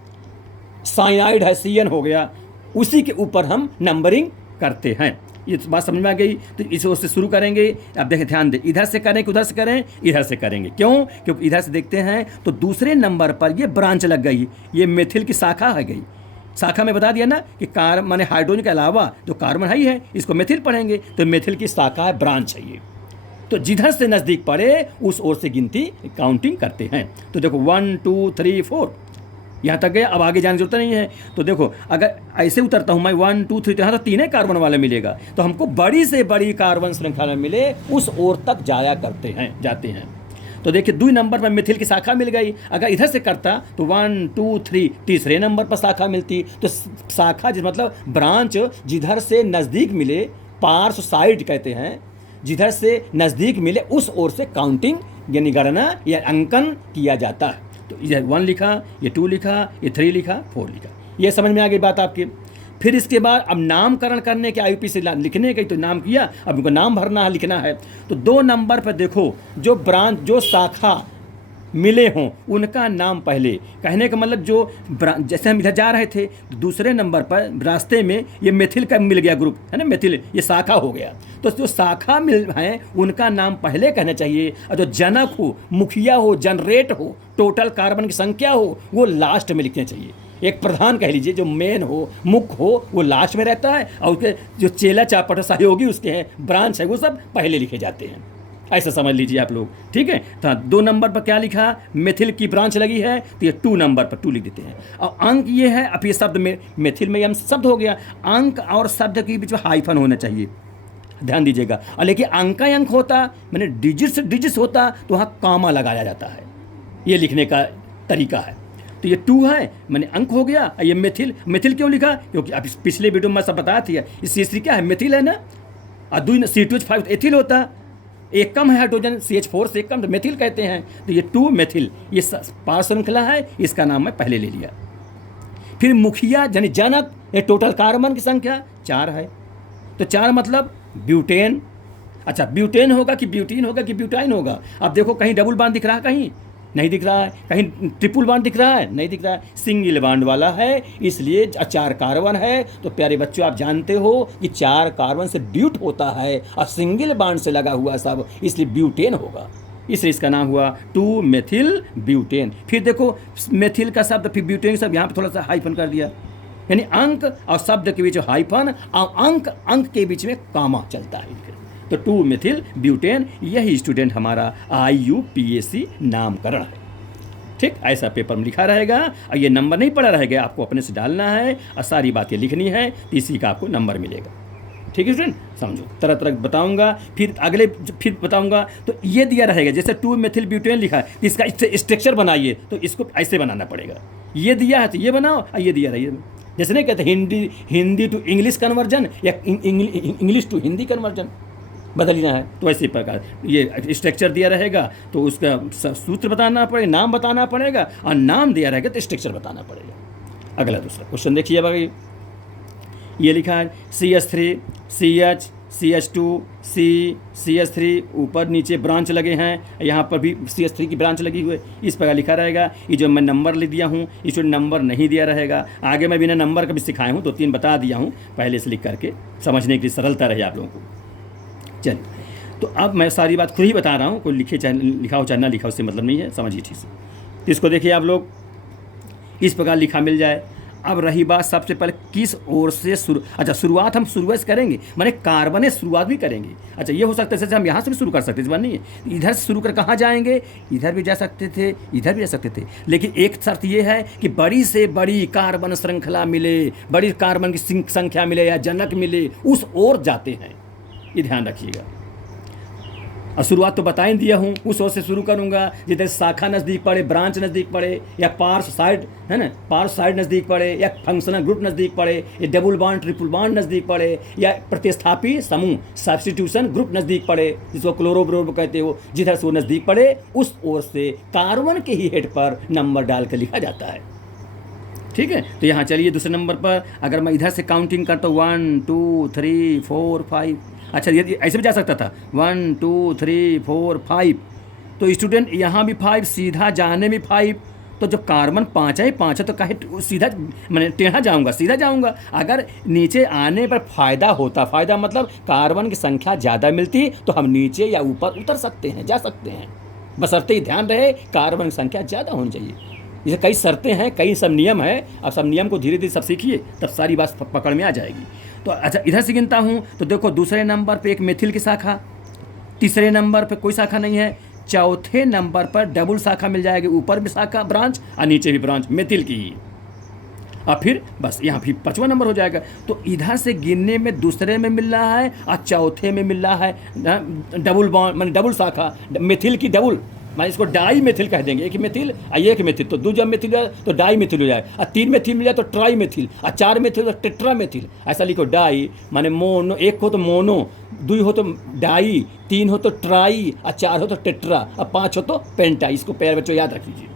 साइनाइड है, CN हो गया, उसी के ऊपर हम नंबरिंग करते हैं। ये बात समझ में आ गई। तो इस ओर से शुरू करेंगे। अब देखें, ध्यान दें, इधर से करें कि उधर से करें, इधर से करेंगे। क्यों? क्योंकि इधर से देखते हैं तो दूसरे नंबर पर ये ब्रांच लग गई, ये मेथिल की शाखा है गई। शाखा में बता दिया ना कि कार्बन माने हाइड्रोजन के अलावा जो कार्बन है ही है, इसको मेथिल पढ़ेंगे, तो मेथिल की शाखा है, ब्रांच है ये। तो जिधर से नज़दीक पड़े उस ओर से गिनती काउंटिंग करते हैं। तो देखो 1 2 3 4 यहाँ तक गए, अब आगे जाने की जरूरत नहीं है। तो देखो, अगर ऐसे उतरता हूँ मैं 1 2 3, तो यहाँ तो तीन ही कार्बन वाला मिलेगा, तो हमको बड़ी से बड़ी कार्बन श्रृंखला में मिले उस ओर तक जाते हैं। तो देखिए 2 नंबर पर मिथिल की शाखा मिल गई। अगर इधर से करता तो 1 2 3 तीसरे नंबर पर शाखा मिलती। तो शाखा जिस मतलब ब्रांच जिधर से नज़दीक मिले, पार्श्व साइड कहते हैं, जिधर से नज़दीक मिले उस ओर से काउंटिंग यानी गणना या अंकन किया जाता है। तो ये 1 लिखा, ये 2 लिखा, ये 3 लिखा, 4 लिखा। ये समझ में आ गई बात आपकी। फिर इसके बाद अब नामकरण करने के IUP से लिखने के, तो नाम किया, अब उनको नाम भरना है, लिखना है। तो 2 नंबर पर देखो, जो ब्रांच जो शाखा मिले हों उनका नाम पहले। कहने का मतलब जो जैसे हम इधर जा रहे थे तो दूसरे नंबर पर रास्ते में ये मेथिल का मिल गया ग्रुप, है ना, मेथिल ये शाखा हो गया। तो जो शाखा मिल हैं उनका नाम पहले कहना चाहिए, और जो जनक हो, मुखिया हो, जनरेट हो, टोटल कार्बन की संख्या हो, वो लास्ट में लिखना चाहिए। एक प्रधान कह लीजिए, जो मेन हो, मुख्य हो, वो लास्ट में रहता है, और उसके जो चेला चापट सहयोगी उसके हैं, ब्रांच है, वो सब पहले लिखे जाते हैं। ऐसा समझ लीजिए आप लोग, ठीक है। तो 2 नंबर पर क्या लिखा, मेथिल की ब्रांच लगी है, तो ये 2 नंबर पर 2 लिख देते हैं। और अंक ये है, अब ये शब्द में मेथिल में हम शब्द हो गया, अंक और शब्द के बीच में हाइफन होना चाहिए, ध्यान दीजिएगा। और लेकिन अंक अंक होता मैंने डिजिट्स होता तो वहाँ कामा लगाया जाता है, ये लिखने का तरीका है। तो ये 2 है, मैंने अंक हो गया। ये मेथिल क्यों लिखा, क्योंकि अब पिछले वीडियो में सब बताया था, इस C3 क्या है, मेथिल है ना, और 2 C2H5 एथिल होता, एक कम है हाइड्रोजन, CH4 से एक कम, तो मेथिल कहते हैं। तो ये 2 मेथिल, ये पार्श्व श्रृंखला है, इसका नाम मैं पहले ले लिया। फिर मुखिया यानी जनक, ये टोटल कार्बन की संख्या 4 है, तो 4 मतलब ब्यूटेन। अच्छा, ब्यूटेन होगा कि ब्यूटीन होगा कि ब्यूटाइन होगा। अब देखो, कहीं डबल बॉन्ड दिख रहा है, कहीं नहीं दिख रहा है, कहीं ट्रिपल बॉन्ड दिख रहा है, नहीं दिख रहा है, सिंगल बॉन्ड वाला है, इसलिए 4 कार्बन है। तो प्यारे बच्चों, आप जानते हो कि 4 कार्बन से ब्यूट होता है, और सिंगल बॉन्ड से लगा हुआ सब, इसलिए ब्यूटेन होगा, इसलिए इसका नाम हुआ 2 मेथिल ब्यूटेन। फिर देखो, मेथिल का शब्द, फिर ब्यूटेन शब्द, यहाँ पर थोड़ा सा हाइफन कर दिया, यानी अंक और शब्द के बीच हाइफन, और अंक के बीच में कामा चलता है। तो 2 मेथिल ब्यूटेन, यही स्टूडेंट हमारा IUPAC नामकरण है, ठीक। ऐसा पेपर में लिखा रहेगा, और ये नंबर नहीं पड़ा रहेगा, आपको अपने से डालना है और सारी बातें लिखनी है, तो इसी का आपको नंबर मिलेगा, ठीक है स्टूडेंट। समझो, तरह तरह बताऊंगा, फिर बताऊंगा। तो ये दिया रहेगा, जैसे 2 मेथिल ब्यूटेन लिखा है, इसका स्ट्रक्चर बनाइए, तो इसको ऐसे बनाना पड़ेगा। ये दिया है तो ये बनाओ, और ये दिया रहिए, जैसे नहीं कहते हिंदी टू इंग्लिश कन्वर्जन या इंग्लिश टू हिंदी कन्वर्जन बदलना है, तो ऐसे प्रकार ये स्ट्रक्चर दिया रहेगा, तो उसका सूत्र बताना पड़ेगा, नाम बताना पड़ेगा, और नाम दिया रहेगा तो स्ट्रक्चर बताना पड़ेगा। अगला दूसरा क्वेश्चन देखिए, भाई ये लिखा है CH3 CH CH2 CH3, ऊपर नीचे ब्रांच लगे हैं, यहाँ पर भी CH3 की ब्रांच लगी हुई है, इस प्रकार लिखा रहेगा। ये जो मैं नंबर लिख दिया हूँ, इसमें नंबर नहीं दिया रहेगा, आगे मैं बिना नंबर का भी सिखाया हूँ, 2-3 बता दिया हूँ पहले से लिख करके, समझने के लिए सरलता रहे आप लोगों को। चलिए, तो अब मैं सारी बात खुद ही बता रहा हूँ, कोई लिखा हो चाहे ना लिखा, उससे मतलब नहीं है, समझिए ठीक से। तो इसको देखिए आप लोग, इस प्रकार लिखा मिल जाए। अब रही बात सबसे पहले किस ओर से शुरू, अच्छा शुरुआत हम शुरुआत से करेंगे, माने कार्बन से शुरुआत भी करेंगे। अच्छा ये हो सकता है जैसे हम यहाँ से भी शुरू कर सकते, इस बार नहीं है, इधर से शुरू कर कहाँ जाएंगे, इधर भी जा सकते थे, इधर भी जा सकते थे, लेकिन एक शर्त ये है कि बड़ी से बड़ी कार्बन श्रृंखला मिले, बड़ी कार्बन की संख्या मिले या जनक मिले, उस ओर जाते हैं, ये ध्यान रखिएगा। और शुरुआत तो बता ही दिया हूँ, उस ओर से शुरू करूँगा जिधर शाखा नज़दीक पड़े, ब्रांच नज़दीक पड़े, या पार्श साइड है ना, पार्श साइड नज़दीक पड़े, या फंक्शनल ग्रुप नज़दीक पड़े, या डबल बॉन्ड ट्रिपल बॉन्ड नज़दीक पड़े, या प्रतिस्थापी समूह सब्स्टिट्यूशन ग्रुप नज़दीक पड़े, जिसको क्लोरो कहते हो, जिधर से वो नज़दीक पड़े उस ओर से कार्बन के ही हेड पर नंबर डाल कर लिखा जाता है। ठीक है, तो यहाँ चलिए दूसरे नंबर पर अगर मैं इधर से काउंटिंग करता हूँ 1 2 3 4 5, अच्छा ये ऐसे भी जा सकता था 1 2 3 4 5, तो स्टूडेंट यहाँ भी 5, सीधा जाने में 5, तो जब कार्बन 5 है 5 है तो काहे सीधा मैंने टेढ़ा जाऊँगा, सीधा जाऊँगा। अगर नीचे आने पर फ़ायदा होता, फ़ायदा मतलब कार्बन की संख्या ज़्यादा मिलती तो हम नीचे या ऊपर उतर सकते हैं, जा सकते हैं, बशर्ते ही ध्यान रहे कार्बन की संख्या ज़्यादा होनी चाहिए। जैसे कई शर्तें हैं, कई सब नियम है, अब सब नियम को धीरे धीरे सब सीखिए तब सारी बात पकड़ में आ जाएगी। तो अच्छा इधर से गिनता हूँ तो देखो दूसरे नंबर पे एक मेथिल की शाखा, तीसरे नंबर पे कोई शाखा नहीं है, चौथे नंबर पर डबल शाखा मिल जाएगी, ऊपर भी शाखा ब्रांच और नीचे भी ब्रांच मेथिल की ही, और फिर बस यहाँ फिर 5वां नंबर हो जाएगा। तो इधर से गिनने में दूसरे में मिल रहा है और चौथे में मिल रहा है डबल बॉन्ड, माने डबल शाखा, मेथिल की डबल, माने इसको डाई मेथिल कह देंगे, एक मेथिल और एक मेथिल, तो दो जब मेथिल है तो डाई मेथिल हो जाए, और 3 मेथिल मिल जाए तो ट्राई मेथिल, और 4 मेथिल तो टेट्रा मेथिल, ऐसा लिखो। डाई माने मोनो, एक हो तो मोनो, 2 हो तो डाई, 3 हो तो ट्राई, और 4 हो तो टेट्रा, और 5 हो तो पेंटा। इसको प्यारे बच्चों याद रख लीजिए,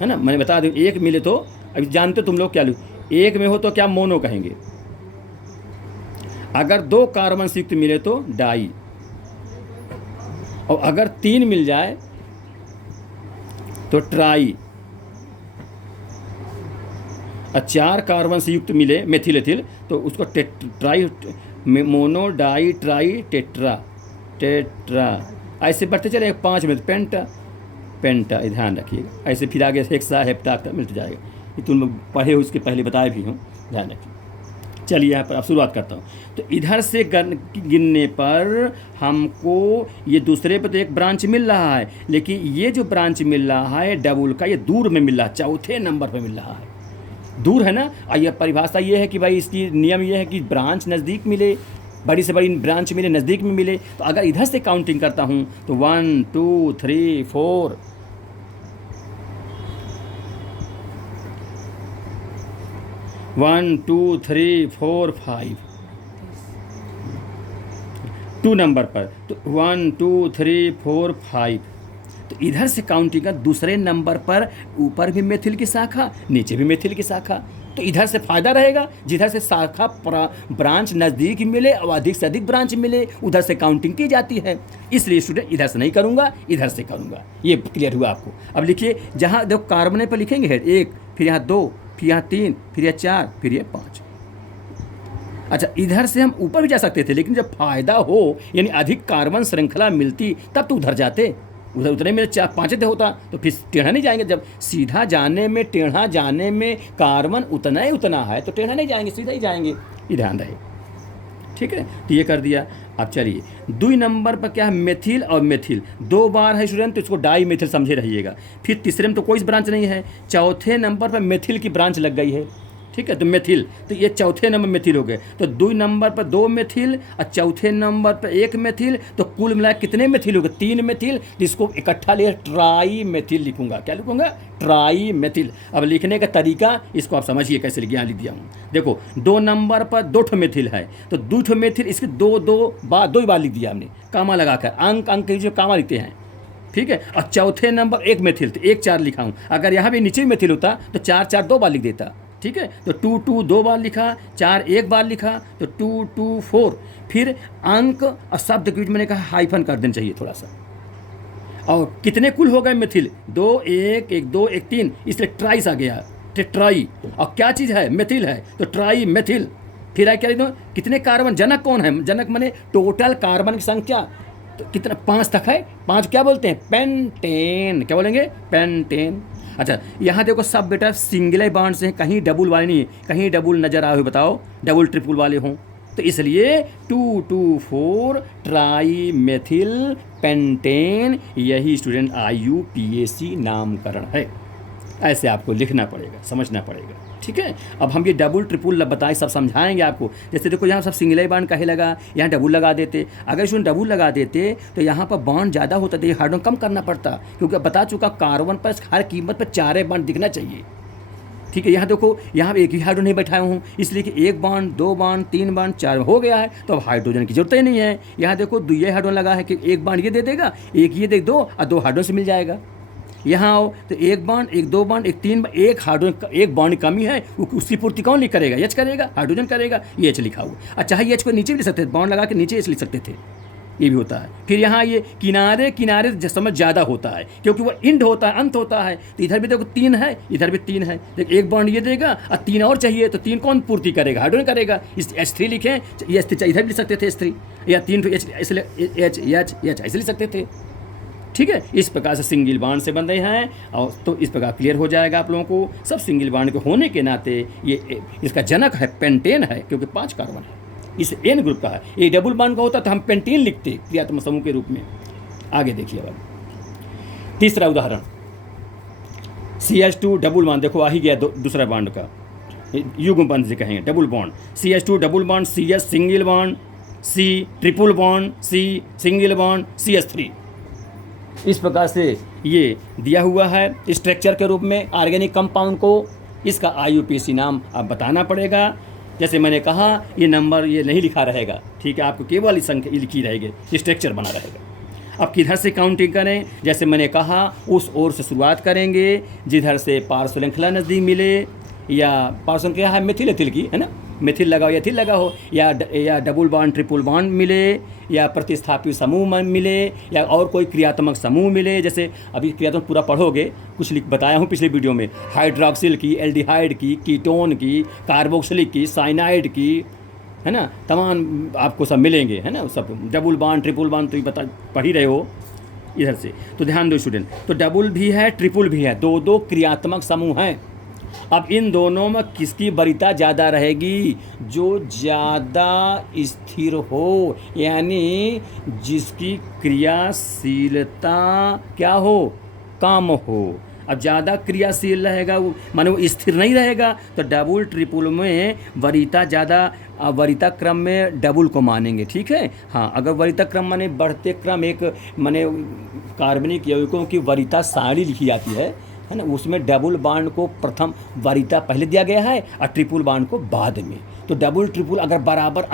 है ना। मैंने बता दूँ एक मिले तो अभी जानते तुम लोग क्या लो, एक में हो तो क्या मोनो कहेंगे, अगर 2 कार्बन संयुक्त मिले तो डाई, और अगर 3 मिल जाए तो ट्राई, और 4 कार्बन से युक्त मिले मेथिल एथिल तो उसको try, mono di tri tetra, tetra ऐसे बढ़ते चले, 5 में पेंटा, पेंटा ध्यान रखिएगा। ऐसे फिर आगे हेक्सा हेप्टा मिलता जाएगा, ये तुम लोग पढ़े हो, इसके पहले बताए भी हूँ, ध्यान रखिए। चलिए यहाँ पर अब शुरुआत करता हूँ। तो इधर से गिनने पर हमको ये दूसरे पे तो एक ब्रांच मिल रहा है, लेकिन ये जो ब्रांच मिल रहा है डबल का, ये दूर में मिल रहा है, चौथे नंबर पे मिल रहा है, दूर है ना। और यह परिभाषा ये है कि भाई इसकी नियम ये है कि ब्रांच नज़दीक मिले, बड़ी से बड़ी ब्रांच मिले, नज़दीक में मिले। तो अगर इधर से काउंटिंग करता हूँ तो 1 2 3 4, 1 2 3 4 5, 2 नंबर पर तो 1 2 3 4 5, तो इधर से काउंटिंग का दूसरे नंबर पर ऊपर भी मेथिल की शाखा, नीचे भी मेथिल की शाखा, तो इधर से फ़ायदा रहेगा, जिधर से शाखा ब्रांच नज़दीक मिले और अधिक से अधिक ब्रांच मिले उधर से काउंटिंग की जाती है। इसलिए स्टूडेंट इधर से नहीं करूँगा, इधर से करूँगा। ये क्लियर हुआ आपको। अब लिखिए, जहाँ देखो कार्बन पर लिखेंगे हेड 1, फिर यहाँ 2, फिर यहाँ 3, फिर यहाँ 4, फिर ये 5। अच्छा इधर से हम ऊपर भी जा सकते थे, लेकिन जब फ़ायदा हो यानी अधिक कार्बन श्रृंखला मिलती तब तो उधर जाते, उधर उतने में 4-5 होता तो फिर टेढ़ा नहीं जाएंगे। जब सीधा जाने में टेढ़ा जाने में कार्बन उतना ही उतना है तो टेढ़ा नहीं जाएंगे, सीधा ही जाएंगे, ये ध्यान रहे। ठीक है, तो ये कर दिया। अब चलिए 2 नंबर पर क्या है, मेथिल और मेथिल 2 बार है स्टूडेंट, तो इसको डाई मेथिल समझे रहिएगा। फिर तीसरे में तो कोई ब्रांच नहीं है, चौथे नंबर पर मेथिल की ब्रांच लग गई है। ठीक है, तो मेथिल, तो ये चौथे नंबर मेथिल हो गए। तो 2 नंबर पर 2 मेथिल और चौथे नंबर पर 1 मेथिल, तो कुल मिला कितने मेथिल हो गए, 3 मेथिल। जिसको इकट्ठा ले ट्राई मेथिल लिखूंगा, क्या लिखूंगा, ट्राई मेथिल। अब लिखने का तरीका इसको आप समझिए कैसे लिख दिया हूँ। देखो 2 नंबर पर 2 मेथिल है, तो 2 मेथिल इसके 2 बार लिख दिया हमने कामा लगाकर, अंक जो कामा लिखते हैं। ठीक है, और चौथे नंबर 1 मेथिल, तो 1 4 लिखा हूँ। अगर यहाँ भी नीचे मेथिल होता तो 4 4 2 बार लिख देता। ठीक है, तो 2 2 2 बार लिखा, 4 1 बार लिखा, तो 2 2 4। फिर अंक और शब्द के बीच मैंने कहा हाइफन कर देना चाहिए थोड़ा सा। और कितने कुल हो गए मेथिल, 2 1 1 2 1 3, इसलिए ट्राइस आ गया, ट्राई। और क्या चीज़ है, मेथिल है, तो ट्राई मेथिल। फिर क्या लिख दो, कितने कार्बन, जनक कौन है, जनक माने टोटल कार्बन की संख्या, तो कितना 5 तक है, 5 क्या बोलते हैं, पेंटेन, क्या बोलेंगे, पेंटेन। अच्छा यहाँ देखो सब बेटा सिंगल बॉन्ड से हैं, कहीं डबल वाले नहीं है, कहीं डबल नज़र आए हो बताओ, डबल ट्रिपल वाले हों, तो इसलिए 2,2,4 ट्राई मेथिल पेंटेन, यही स्टूडेंट IUPAC नामकरण है। ऐसे आपको लिखना पड़ेगा, समझना पड़ेगा, ठीक है। अब हम ये डबल ट्रिपल बताएं, सब समझाएंगे आपको। जैसे देखो यहाँ सब सिंगल बॉन्ड कहे लगा, यहाँ डबल लगा देते, अगर इसमें डबल लगा देते तो यहाँ पर बॉन्ड ज़्यादा होता तो ये हाइड्रोजन कम करना पड़ता, क्योंकि बता चुका कार्बन पर हर कीमत पर 4 बॉन्ड दिखना चाहिए, ठीक है। यहाँ देखो यहाँ एक ही हाइड्रोजन नहीं बैठाया हूँ, इसलिए कि 1 बॉन्ड 2 बॉन्ड 3 बॉन्ड 4 हो गया है, तो अब हाइड्रोजन की जरूरत ही नहीं है। यहाँ देखो ये हाइड्रोजन लगा है कि 1 बॉन्ड ये दे देगा, एक ये दे दो और 2 हाइड्रोजन से मिल जाएगा। यहाँ आओ तो 1 बॉन्ड 1 2 बॉन्ड 1 3 एक हाइड्रोजन, 1 बॉन्ड की कमी है, उसकी पूर्ति कौन लिख करेगा, H करेगा, हाइड्रोजन करेगा, ये H लिखा हुआ। अच्छा H को नीचे भी लिख सकते थे, बॉन्ड लगा के नीचे H लिख सकते थे, ये भी होता है। फिर यहाँ ये किनारे किनारे समझ ज़्यादा होता है, क्योंकि वो इंड होता है, अंत होता है, तो इधर भी देखो 3 है, इधर भी 3 है, देखो 1 बॉन्ड ये देगा और 3 और चाहिए, तो 3 कौन पूर्ति करेगा, हाइड्रोजन करेगा। इस H3 लिखें, ये H3 इधर भी लिख सकते थे H3, या 3 तो H इसलिए H ऐसे लिख सकते थे, ठीक है। इस प्रकार से सिंगल बॉन्ड से बन रहे हैं, और तो इस प्रकार क्लियर हो जाएगा आप लोगों को। सब सिंगल बॉन्ड के होने के नाते ये इसका जनक है पेंटेन है, क्योंकि 5 कार्बन है, इस N ग्रुप का है। ये डबल बॉन्ड का होता तो हम पेंटेन लिखते क्रियात्मक समूह के रूप में। आगे देखिए अब तीसरा उदाहरण, CH2 डबल बॉन्ड, देखो आ ही गया दूसरा बॉन्ड का युग्म बंध से कहेंगे double bond, CH2 double bond, CH single bond, C triple bond, C single bond, CH3। इस प्रकार से ये दिया हुआ है स्ट्रक्चर के रूप में ऑर्गेनिक कंपाउंड को। इसका IUPAC नाम आप बताना पड़ेगा। जैसे मैंने कहा ये नंबर ये नहीं लिखा रहेगा, ठीक है, आपको केवल संख्या लिखी रहेगी, स्ट्रक्चर बना रहेगा। अब किधर से काउंटिंग करें, जैसे मैंने कहा उस ओर से शुरुआत करेंगे जिधर से पार्श्व श्रृंखला नज़दीक मिले, या पार्श्व क्या है मेथिल एथिल की है ना, मेथिल लगा हो या एथिल लगा हो, या डबल बॉन्ड ट्रिपल बॉन्ड मिले, या प्रतिस्थापित समूह मिले, या और कोई क्रियात्मक समूह मिले। जैसे अभी क्रियात्मक पूरा पढ़ोगे, कुछ बताया हूँ पिछले वीडियो में, हाइड्रोक्सिल की, एल्डिहाइड की, कीटोन की, कार्बोक्सिलिक की, साइनाइड की, है ना, तमाम आपको सब मिलेंगे, है ना, सब डबल बॉन्ड ट्रिपल बॉन्ड तो पढ़ ही रहे हो इधर से। तो ध्यान दो स्टूडेंट, तो डबल भी है ट्रिपल भी है, 2 क्रियात्मक समूह हैं। अब इन दोनों में किसकी वरीयता ज़्यादा रहेगी, जो ज़्यादा स्थिर हो, यानी जिसकी क्रियाशीलता क्या हो, कम हो। अब ज़्यादा क्रियाशील रहेगा वो, माने वो स्थिर नहीं रहेगा, तो डबल ट्रिपल में वरीयता ज़्यादा, वरीयता क्रम में डबल को मानेंगे, ठीक है। हाँ, अगर वरीयता क्रम माने बढ़ते क्रम, एक माने कार्बनिक यौगिकों की वरीयता सारणी लिखी जाती है ना, उसमें डबल बॉन्ड को प्रथम वरीयता पहले दिया गया है और ट्रिपल बॉन्ड को बाद में। तो डबल ट्रिपल अगर बराबर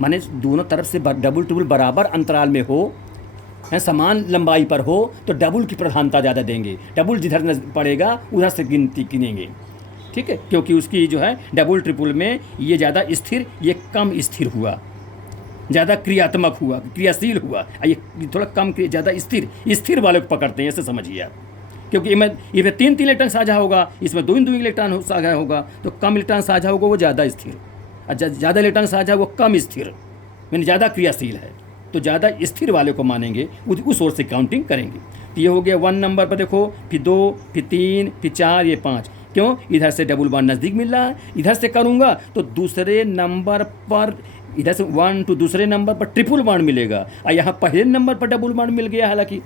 माने दोनों तरफ से डबल ट्रिपल बराबर अंतराल में हो, है समान लंबाई पर हो, तो डबल की प्रधानता ज़्यादा देंगे, डबल जिधर पड़ेगा उधर से गिनती गिनेंगे, ठीक है, क्योंकि उसकी जो है डबल ट्रिपल में ये ज़्यादा स्थिर, ये कम स्थिर हुआ, ज़्यादा क्रियात्मक हुआ, क्रियाशील हुआ, ये थोड़ा कम ज़्यादा स्थिर वाले को पकड़ते हैं, ऐसे समझिए आप। क्योंकि इसमें 3 इलेक्ट्रॉन साझा होगा, इसमें 2 इलेक्ट्रॉन साझा होगा, तो कम इलेक्ट्रॉन साझा होगा वो ज़्यादा स्थिर, और ज़्यादा इलेक्ट्रॉन साझा वो कम स्थिर, यानी ज़्यादा क्रियाशील है, तो ज़्यादा स्थिर वाले को मानेंगे, उस ओर से काउंटिंग करेंगे। तो ये हो गया 1 नंबर पर, देखो फिर 2 फिर 3 फिर 4 ये 5, क्यों, इधर से डबल बॉन्ड नज़दीक मिल रहा है, इधर से करूँगा तो दूसरे नंबर पर, इधर से 1 to दूसरे नंबर पर ट्रिपल बॉन्ड मिलेगा, और यहाँ पहले नंबर पर डबल बॉन्ड मिल गया, हालांकि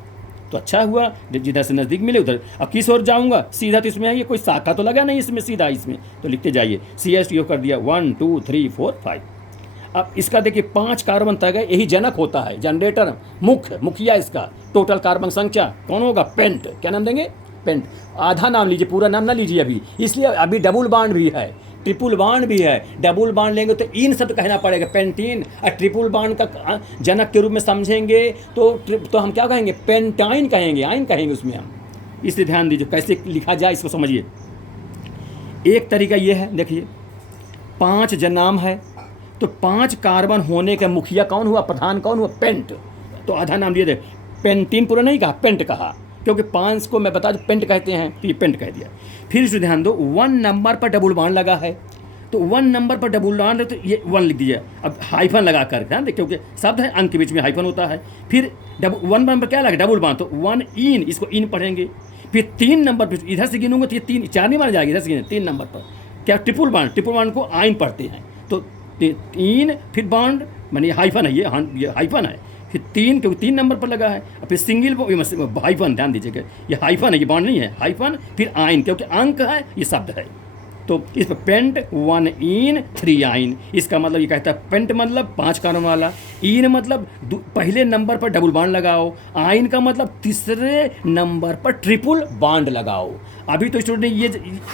तो अच्छा हुआ, जिधर से नज़दीक मिले उधर। अब किस ओर जाऊंगा, सीधा तो इसमें है, ये कोई शाखा तो लगा नहीं इसमें, सीधा इसमें, तो लिखते जाइए। CH कर दिया 1 2 3 4 5। अब इसका देखिए 5 कार्बन तक है, यही जनक होता है, जनरेटर, मुखिया इसका। टोटल कार्बन संख्या कौन होगा, पेंट, क्या नाम देंगे, पेंट। आधा नाम लीजिए, पूरा नाम ना लीजिए अभी, इसलिए अभी डबल बॉन्ड भी है, ट्रिपल बॉन्ड भी है। डबल बॉन्ड लेंगे तो इन शब्द कहना पड़ेगा, पेंटीन, और ट्रिपल बॉन्ड का जनक के रूप में समझेंगे तो हम क्या कहेंगे, पेंटाइन कहेंगे, आइन कहेंगे उसमें हम। इसलिए ध्यान दीजिए कैसे लिखा जाए, इसको समझिए। एक तरीका ये है, देखिए 5 नाम है, तो 5 कार्बन होने का मुखिया कौन हुआ, प्रधान कौन हुआ, पेंट। तो आधा नाम दिए थे, पेंटीन पूरा नहीं कहा, पेंट कहा, क्योंकि 5 को मैं बता दूं पेंट कहते हैं, तो ये पेंट कह दिया। फिर इसे ध्यान दो, 1 नंबर पर डबल बॉन्ड लगा है, तो 1 नंबर पर डबल बॉन्ड है, तो ये 1 लिख दीजिए। अब हाइफन लगा कर ध्यान दे, क्योंकि शब्द है, अंक के बीच में हाइफन होता है। फिर 1 नंबर पर क्या लगा, डबल बॉन्ड, तो 1 इन, इसको इन पढ़ेंगे। फिर 3 नंबर पर इधर से गिनूंगा तो ये 3 4 नहीं माना जाएगा, इधर से गिने 3 नंबर पर क्या ट्रिपल बॉन्ड को आइन पढ़ते हैं। तो 3 फिर बॉन्ड माने हाइफन है, ये हाइफन है, फिर 3 क्योंकि 3 नंबर पर लगा है, और फिर सिंगल हाइफन, ध्यान दीजिएगा ये हाइफन है, ये बॉन्ड नहीं है, हाइफन फिर आइन क्योंकि अंक है, ये शब्द है। तो इस पर पेंट 1 इन 3 आइन, इसका मतलब ये कहता है पेंट मतलब 5 कॉलम वाला, इन मतलब पहले नंबर पर डबल बॉन्ड लगाओ, आइन का मतलब तीसरे नंबर पर ट्रिपल बॉन्ड लगाओ। अभी तो स्टूडेंट ने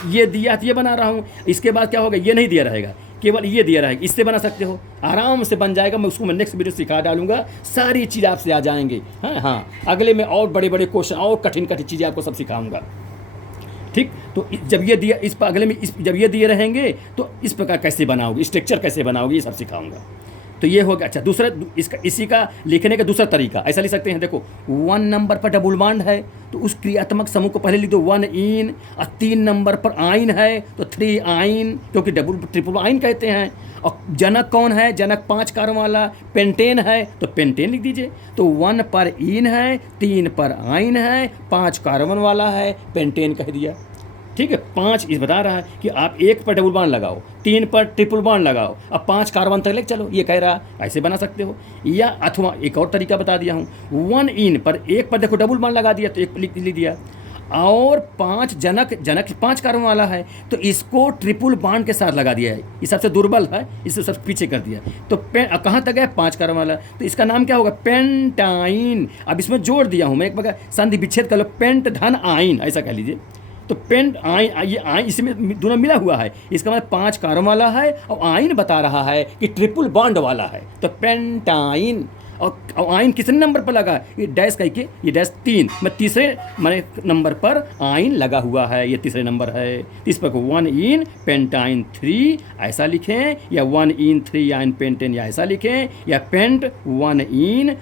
ये दिया तो ये बना रहा हूँ, इसके बाद क्या होगा, ये नहीं दिया रहेगा, केवल ये दिया रहेगा, इससे बना सकते हो, आराम से बन जाएगा। मैं उसको नेक्स्ट वीडियो सिखा डालूंगा, सारी चीज़ आपसे आ जाएंगे। हाँ, अगले में और बड़े बड़े क्वेश्चन और कठिन कठिन चीज़ें आपको सब सिखाऊंगा, ठीक। तो जब ये दिया, इस पर अगले में जब ये दिए रहेंगे तो इस प्रकार कैसे बनाओगे, स्ट्रक्चर कैसे बनाओगे, ये सब सिखाऊंगा। तो ये हो गया। अच्छा, दूसरा इसी का लिखने का दूसरा तरीका ऐसा लिख सकते हैं, देखो 1 नंबर पर डबल बॉन्ड है तो उस क्रियात्मक समूह को पहले लिख दो 1 इन, और 3 नंबर पर आइन है तो 3 आइन, क्योंकि ट्रिपल आइन कहते हैं। और जनक कौन है, जनक 5 कार्बन वाला पेंटेन है तो पेंटेन लिख दीजिए। तो 1 पर इन है, 3 पर आइन है, 5 कार्बन वाला है, पेंटेन कह दिया, ठीक है। 5 इस बता रहा है कि आप 1 पर डबल बॉन्ड लगाओ, 3 पर ट्रिपल बॉन्ड लगाओ, अब 5 कार्बन तक ले चलो, ये कह रहा है, ऐसे बना सकते हो। या अथवा एक और तरीका बता दिया हूँ, 1 इन पर 1 पर देखो डबल बॉन्ड लगा दिया तो 1 लिख दिया, और 5 जनक 5 कार्बन वाला है तो इसको ट्रिपल बॉन्ड के साथ लगा दिया है, ये सबसे दुर्बल है, इसे सब पीछे कर दिया। तो कहाँ तक है, 5 कार्बन वाला, तो इसका नाम क्या होगा, पेंटाइन। अब इसमें जोड़ दिया हूँ मैं, एक बार संधि विच्छेद कर लो, पेंट धन आइन, ऐसा कह लीजिए। तो पेंट आइन, ये आइन इसमें दोनों मिला हुआ है, इसका मतलब 5 कार्बन वाला है, और आइन बता रहा है कि ट्रिपल बॉन्ड वाला है, तो पेंटाइन। और आइन कितने नंबर पर लगा, ये डैश कह के, ये डैश 3 में तीसरे माने नंबर पर आइन लगा हुआ है, ये तीसरे नंबर है। इस पर 1 इन पेंटाइन 3 ऐसा लिखें, या 1 इन 3 आइन पेंटेन या ऐसा लिखें, या पेंट 1 इन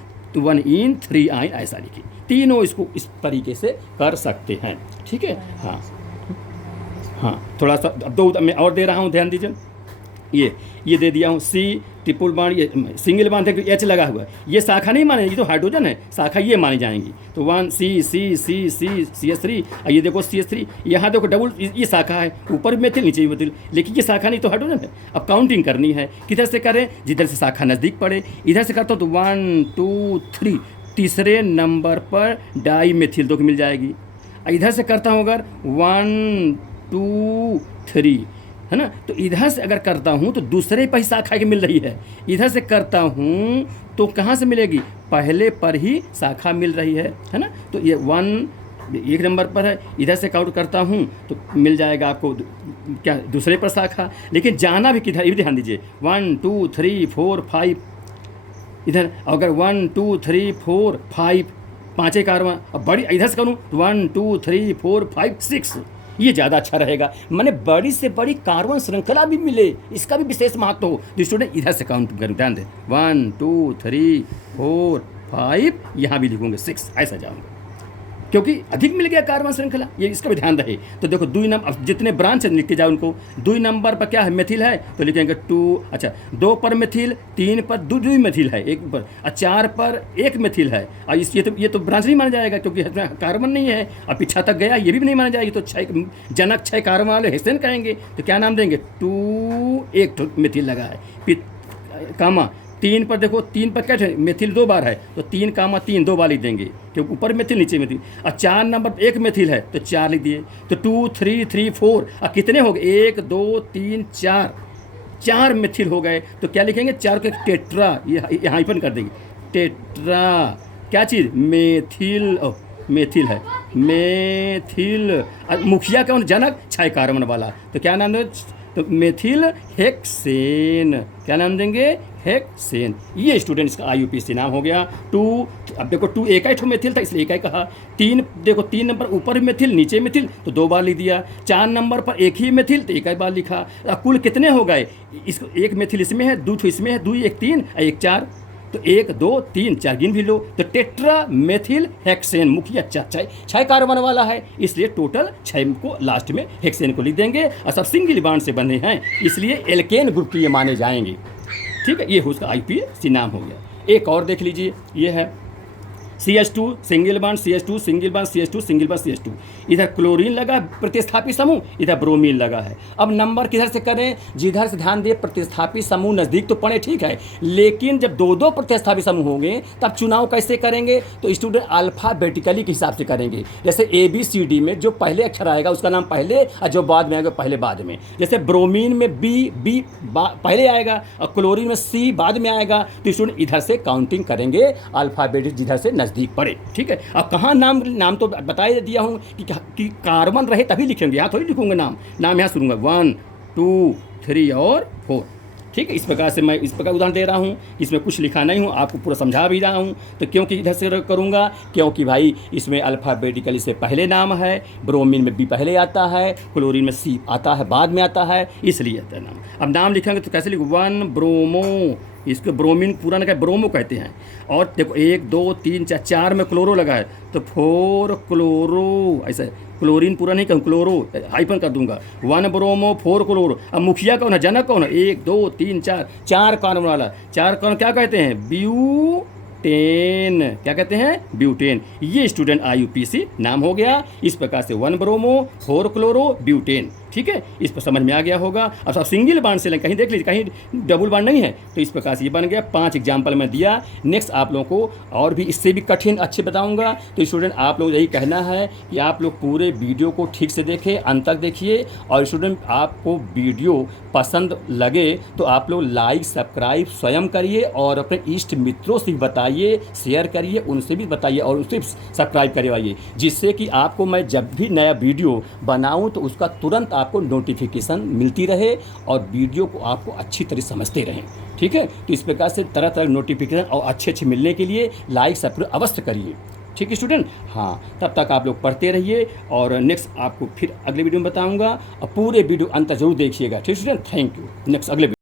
3 आइन ऐसा लिखें। तीनों इसको इस तरीके से कर सकते हैं, ठीक है। हाँ, थोड़ा सा अब 2 मैं और दे रहा हूँ, ध्यान दीजिए। ये दे दिया हूँ, सी ट्रिपल बॉन्ड, ये सिंगल बॉन्ड है, एच लगा हुआ है, ये शाखा नहीं माने, ये तो हाइड्रोजन है, शाखा ये मानी जाएंगी। तो 1 CH3, और ये देखो CH3, यहाँ देखो डबल, ये शाखा है, ऊपर भी मेथिल नीचे भी मेथिल, लेकिन ये शाखा नहीं तो हाइड्रोजन है। अब काउंटिंग करनी है, किधर से करें, जिधर से शाखा नज़दीक पड़े, इधर से करता हूँ तो 1 2 3, तीसरे नंबर पर डाई मेथिल 2 की मिल जाएगी। इधर से करता हूँ अगर 1 2 3, है ना, तो इधर से अगर करता हूँ तो दूसरे पर ही शाखा की मिल रही है, इधर से करता हूँ तो कहाँ से मिलेगी, पहले पर ही शाखा मिल रही है ना। तो ये 1 नंबर पर है, इधर से काउंट करता हूँ तो मिल जाएगा आपको क्या, दूसरे पर शाखा, लेकिन जाना भी किधर, ये भी ध्यान दीजिए। 1 2 3 4 5, इधर अगर 1 2 3 4 5 5 कार्बन, अब बड़ी इधर से करूँ 1 2 3 4 5 6, ये ज़्यादा अच्छा रहेगा, मैंने बड़ी से बड़ी कार्बन श्रृंखला भी मिले, इसका भी विशेष महत्व हो। तो स्टूडेंट इधर से काउंट करें, ध्यान दें, 1 2 3 4 5, यहाँ भी लिखूंगे 6, ऐसा जाऊँगा, क्योंकि अधिक मिल गया कार्बन श्रृंखला, ये इसका भी ध्यान रहे। तो देखो 2 नंबर, जितने ब्रांच लिख के जाओ उनको, 2 नंबर पर क्या है, मेथिल है तो लिखेंगे 2, अच्छा 2 पर मेथिल, 3 पर 2 मेथिल है, 1 पर, और 4 पर 1 मेथिल है, और ये तो ब्रांच नहीं माना जाएगा क्योंकि कार्बन नहीं है, और पीछा तक गया ये भी नहीं माना जाएगा, तो 6 जनक 6 कार्बन वाले हेक्सेन कहेंगे, तो क्या नाम देंगे, 2 1 मेथिल लगा है, फिर कामा 3 पर देखो, 3 पर क्या है, मेथिल 2 बार है तो 3 कामा 3 2 बार लिख देंगे क्योंकि ऊपर मेथिल नीचे मेथिल, और 4 नंबर पर 1 मेथिल है तो 4 लिख दिए, तो 2 3 3 4, और कितने हो गए, 1 2 3 4 मेथिल हो गए, तो क्या लिखेंगे, 4 के टेट्रा, ये हाइफन कर देंगे, टेट्रा क्या चीज़, मेथिल, मेथिल है, मेथिल। मुखिया कौन, जनक 6 कार्बन वाला, तो क्या नाम है, तो मेथिल हेक्सेन, क्या नाम देंगे, हेक्सेन। ये स्टूडेंट्स का IUPAC नाम हो गया। 2, अब देखो 2 एक ही मेथिल था इसलिए एक ही कहा। 3 देखो 3 नंबर ऊपर मेथिल नीचे मेथिल तो 2 बार लिख दिया। 4 नंबर पर 1 ही मेथिल तो 1 ही बार लिखा। कुल कितने हो गए, इसको 1 मेथिल इसमें है, 2 इसमें है, 2 1 3 1 4, तो 1 2 3 4 गिन भी लो, तो टेट्रा मेथिल हेक्सेन, मुखिया 6 कार्बन वाला है इसलिए टोटल 6 को लास्ट में हेक्सेन को लिख देंगे, और सब सिंगल बॉन्ड से बने हैं इसलिए एल्केन ग्रुप के ये माने जाएंगे। ठीक है, ये उसका IUPAC नाम हो गया। एक और देख लीजिए, ये है CH2 single bond CH2 single bond CH2 single bond CH2, इधर क्लोरीन लगा प्रतिस्थापी समूह, इधर ब्रोमीन लगा है। अब नंबर किधर से करें, जिधर से ध्यान दिए प्रतिस्थापी समूह नज़दीक तो पड़े ठीक है, लेकिन जब दो दो प्रतिस्थापी समूह होंगे तब चुनाव कैसे करेंगे, तो स्टूडेंट अल्फ़ाबेटिकली के हिसाब से करेंगे। जैसे ABCD में जो पहले अक्षर आएगा उसका नाम पहले और जो बाद में आएगा पहले बाद में। जैसे ब्रोमीन में B पहले आएगा और क्लोरीन में C बाद में आएगा, तो स्टूडेंट इधर से काउंटिंग करेंगे अल्फ़ाबेटिक जिधर से नज़दीक पड़े, ठीक है। अब कहाँ नाम तो बता दिया हूँ कि कार्बन रहे तभी लिखेंगे, यहाँ थोड़ी लिखूंगा नाम यहाँ सुनूंगा 1 2 3 और 4, ठीक है। इस प्रकार से मैं इस प्रकार उदाहरण दे रहा हूँ, इसमें कुछ लिखा नहीं हूँ, आपको पूरा समझा भी रहा हूँ। तो क्योंकि इधर से करूँगा, क्योंकि भाई इसमें अल्फ़ाबेटिकली से पहले नाम है, ब्रोमीन में B पहले आता है, क्लोरीन में C आता है बाद में आता है, इसलिए आता है नाम। अब नाम लिखेंगे तो कैसे लिखो, 1 ब्रोमो, इसको ब्रोमीन पूरा ना कहे ब्रोमो कहते हैं। और देखो 1 2 3 4 में क्लोरो लगा है तो 4 क्लोरो, ऐसा क्लोरीन पूरा नहीं कहूँ, क्लोरो हाइपन कर दूंगा, 1 ब्रोमो 4 क्लोरो। अब मुखिया कौन है, जनक कौन है, 1 2 3 4 कार्बन वाला, 4 कार्बन क्या कहते हैं, ब्यूटेन, क्या कहते हैं, ब्यूटेन। ये स्टूडेंट IUPAC नाम हो गया। इस प्रकार से 1 ब्रोमो 4 क्लोरो ब्यूटेन, ठीक है। इस पर समझ में आ गया होगा। अब सब सिंगल बांड से कहीं देख लीजिए, कहीं डबल बांड नहीं है, तो इस प्रकार से ये बन गया। 5 एग्जाम्पल मैं दिया। नेक्स्ट आप लोगों को और भी इससे भी कठिन अच्छे बताऊंगा। तो स्टूडेंट आप लोग यही कहना है कि आप लोग पूरे वीडियो को ठीक से देखें, अंत तक देखिए। और स्टूडेंट आपको वीडियो पसंद लगे तो आप लोग लाइक सब्सक्राइब स्वयं करिए और अपने इष्ट मित्रों से भी बताइए, शेयर करिए, उनसे भी बताइए और उससे सब्सक्राइब करवाइए, जिससे कि आपको मैं जब भी नया वीडियो बनाऊँ तो उसका तुरंत आपको नोटिफिकेशन मिलती रहे और वीडियो को आपको अच्छी तरह समझते रहें, ठीक है। तो इस प्रकार से तरह तरह नोटिफिकेशन और अच्छे मिलने के लिए लाइक सब्सक्राइब अवश्य करिए, ठीक है स्टूडेंट। हाँ, तब तक आप लोग पढ़ते रहिए और नेक्स्ट आपको फिर अगले वीडियो में बताऊंगा और पूरे वीडियो अंत जरूर देखिएगा, ठीक है स्टूडेंट। Thank you. नेक्स्ट अगले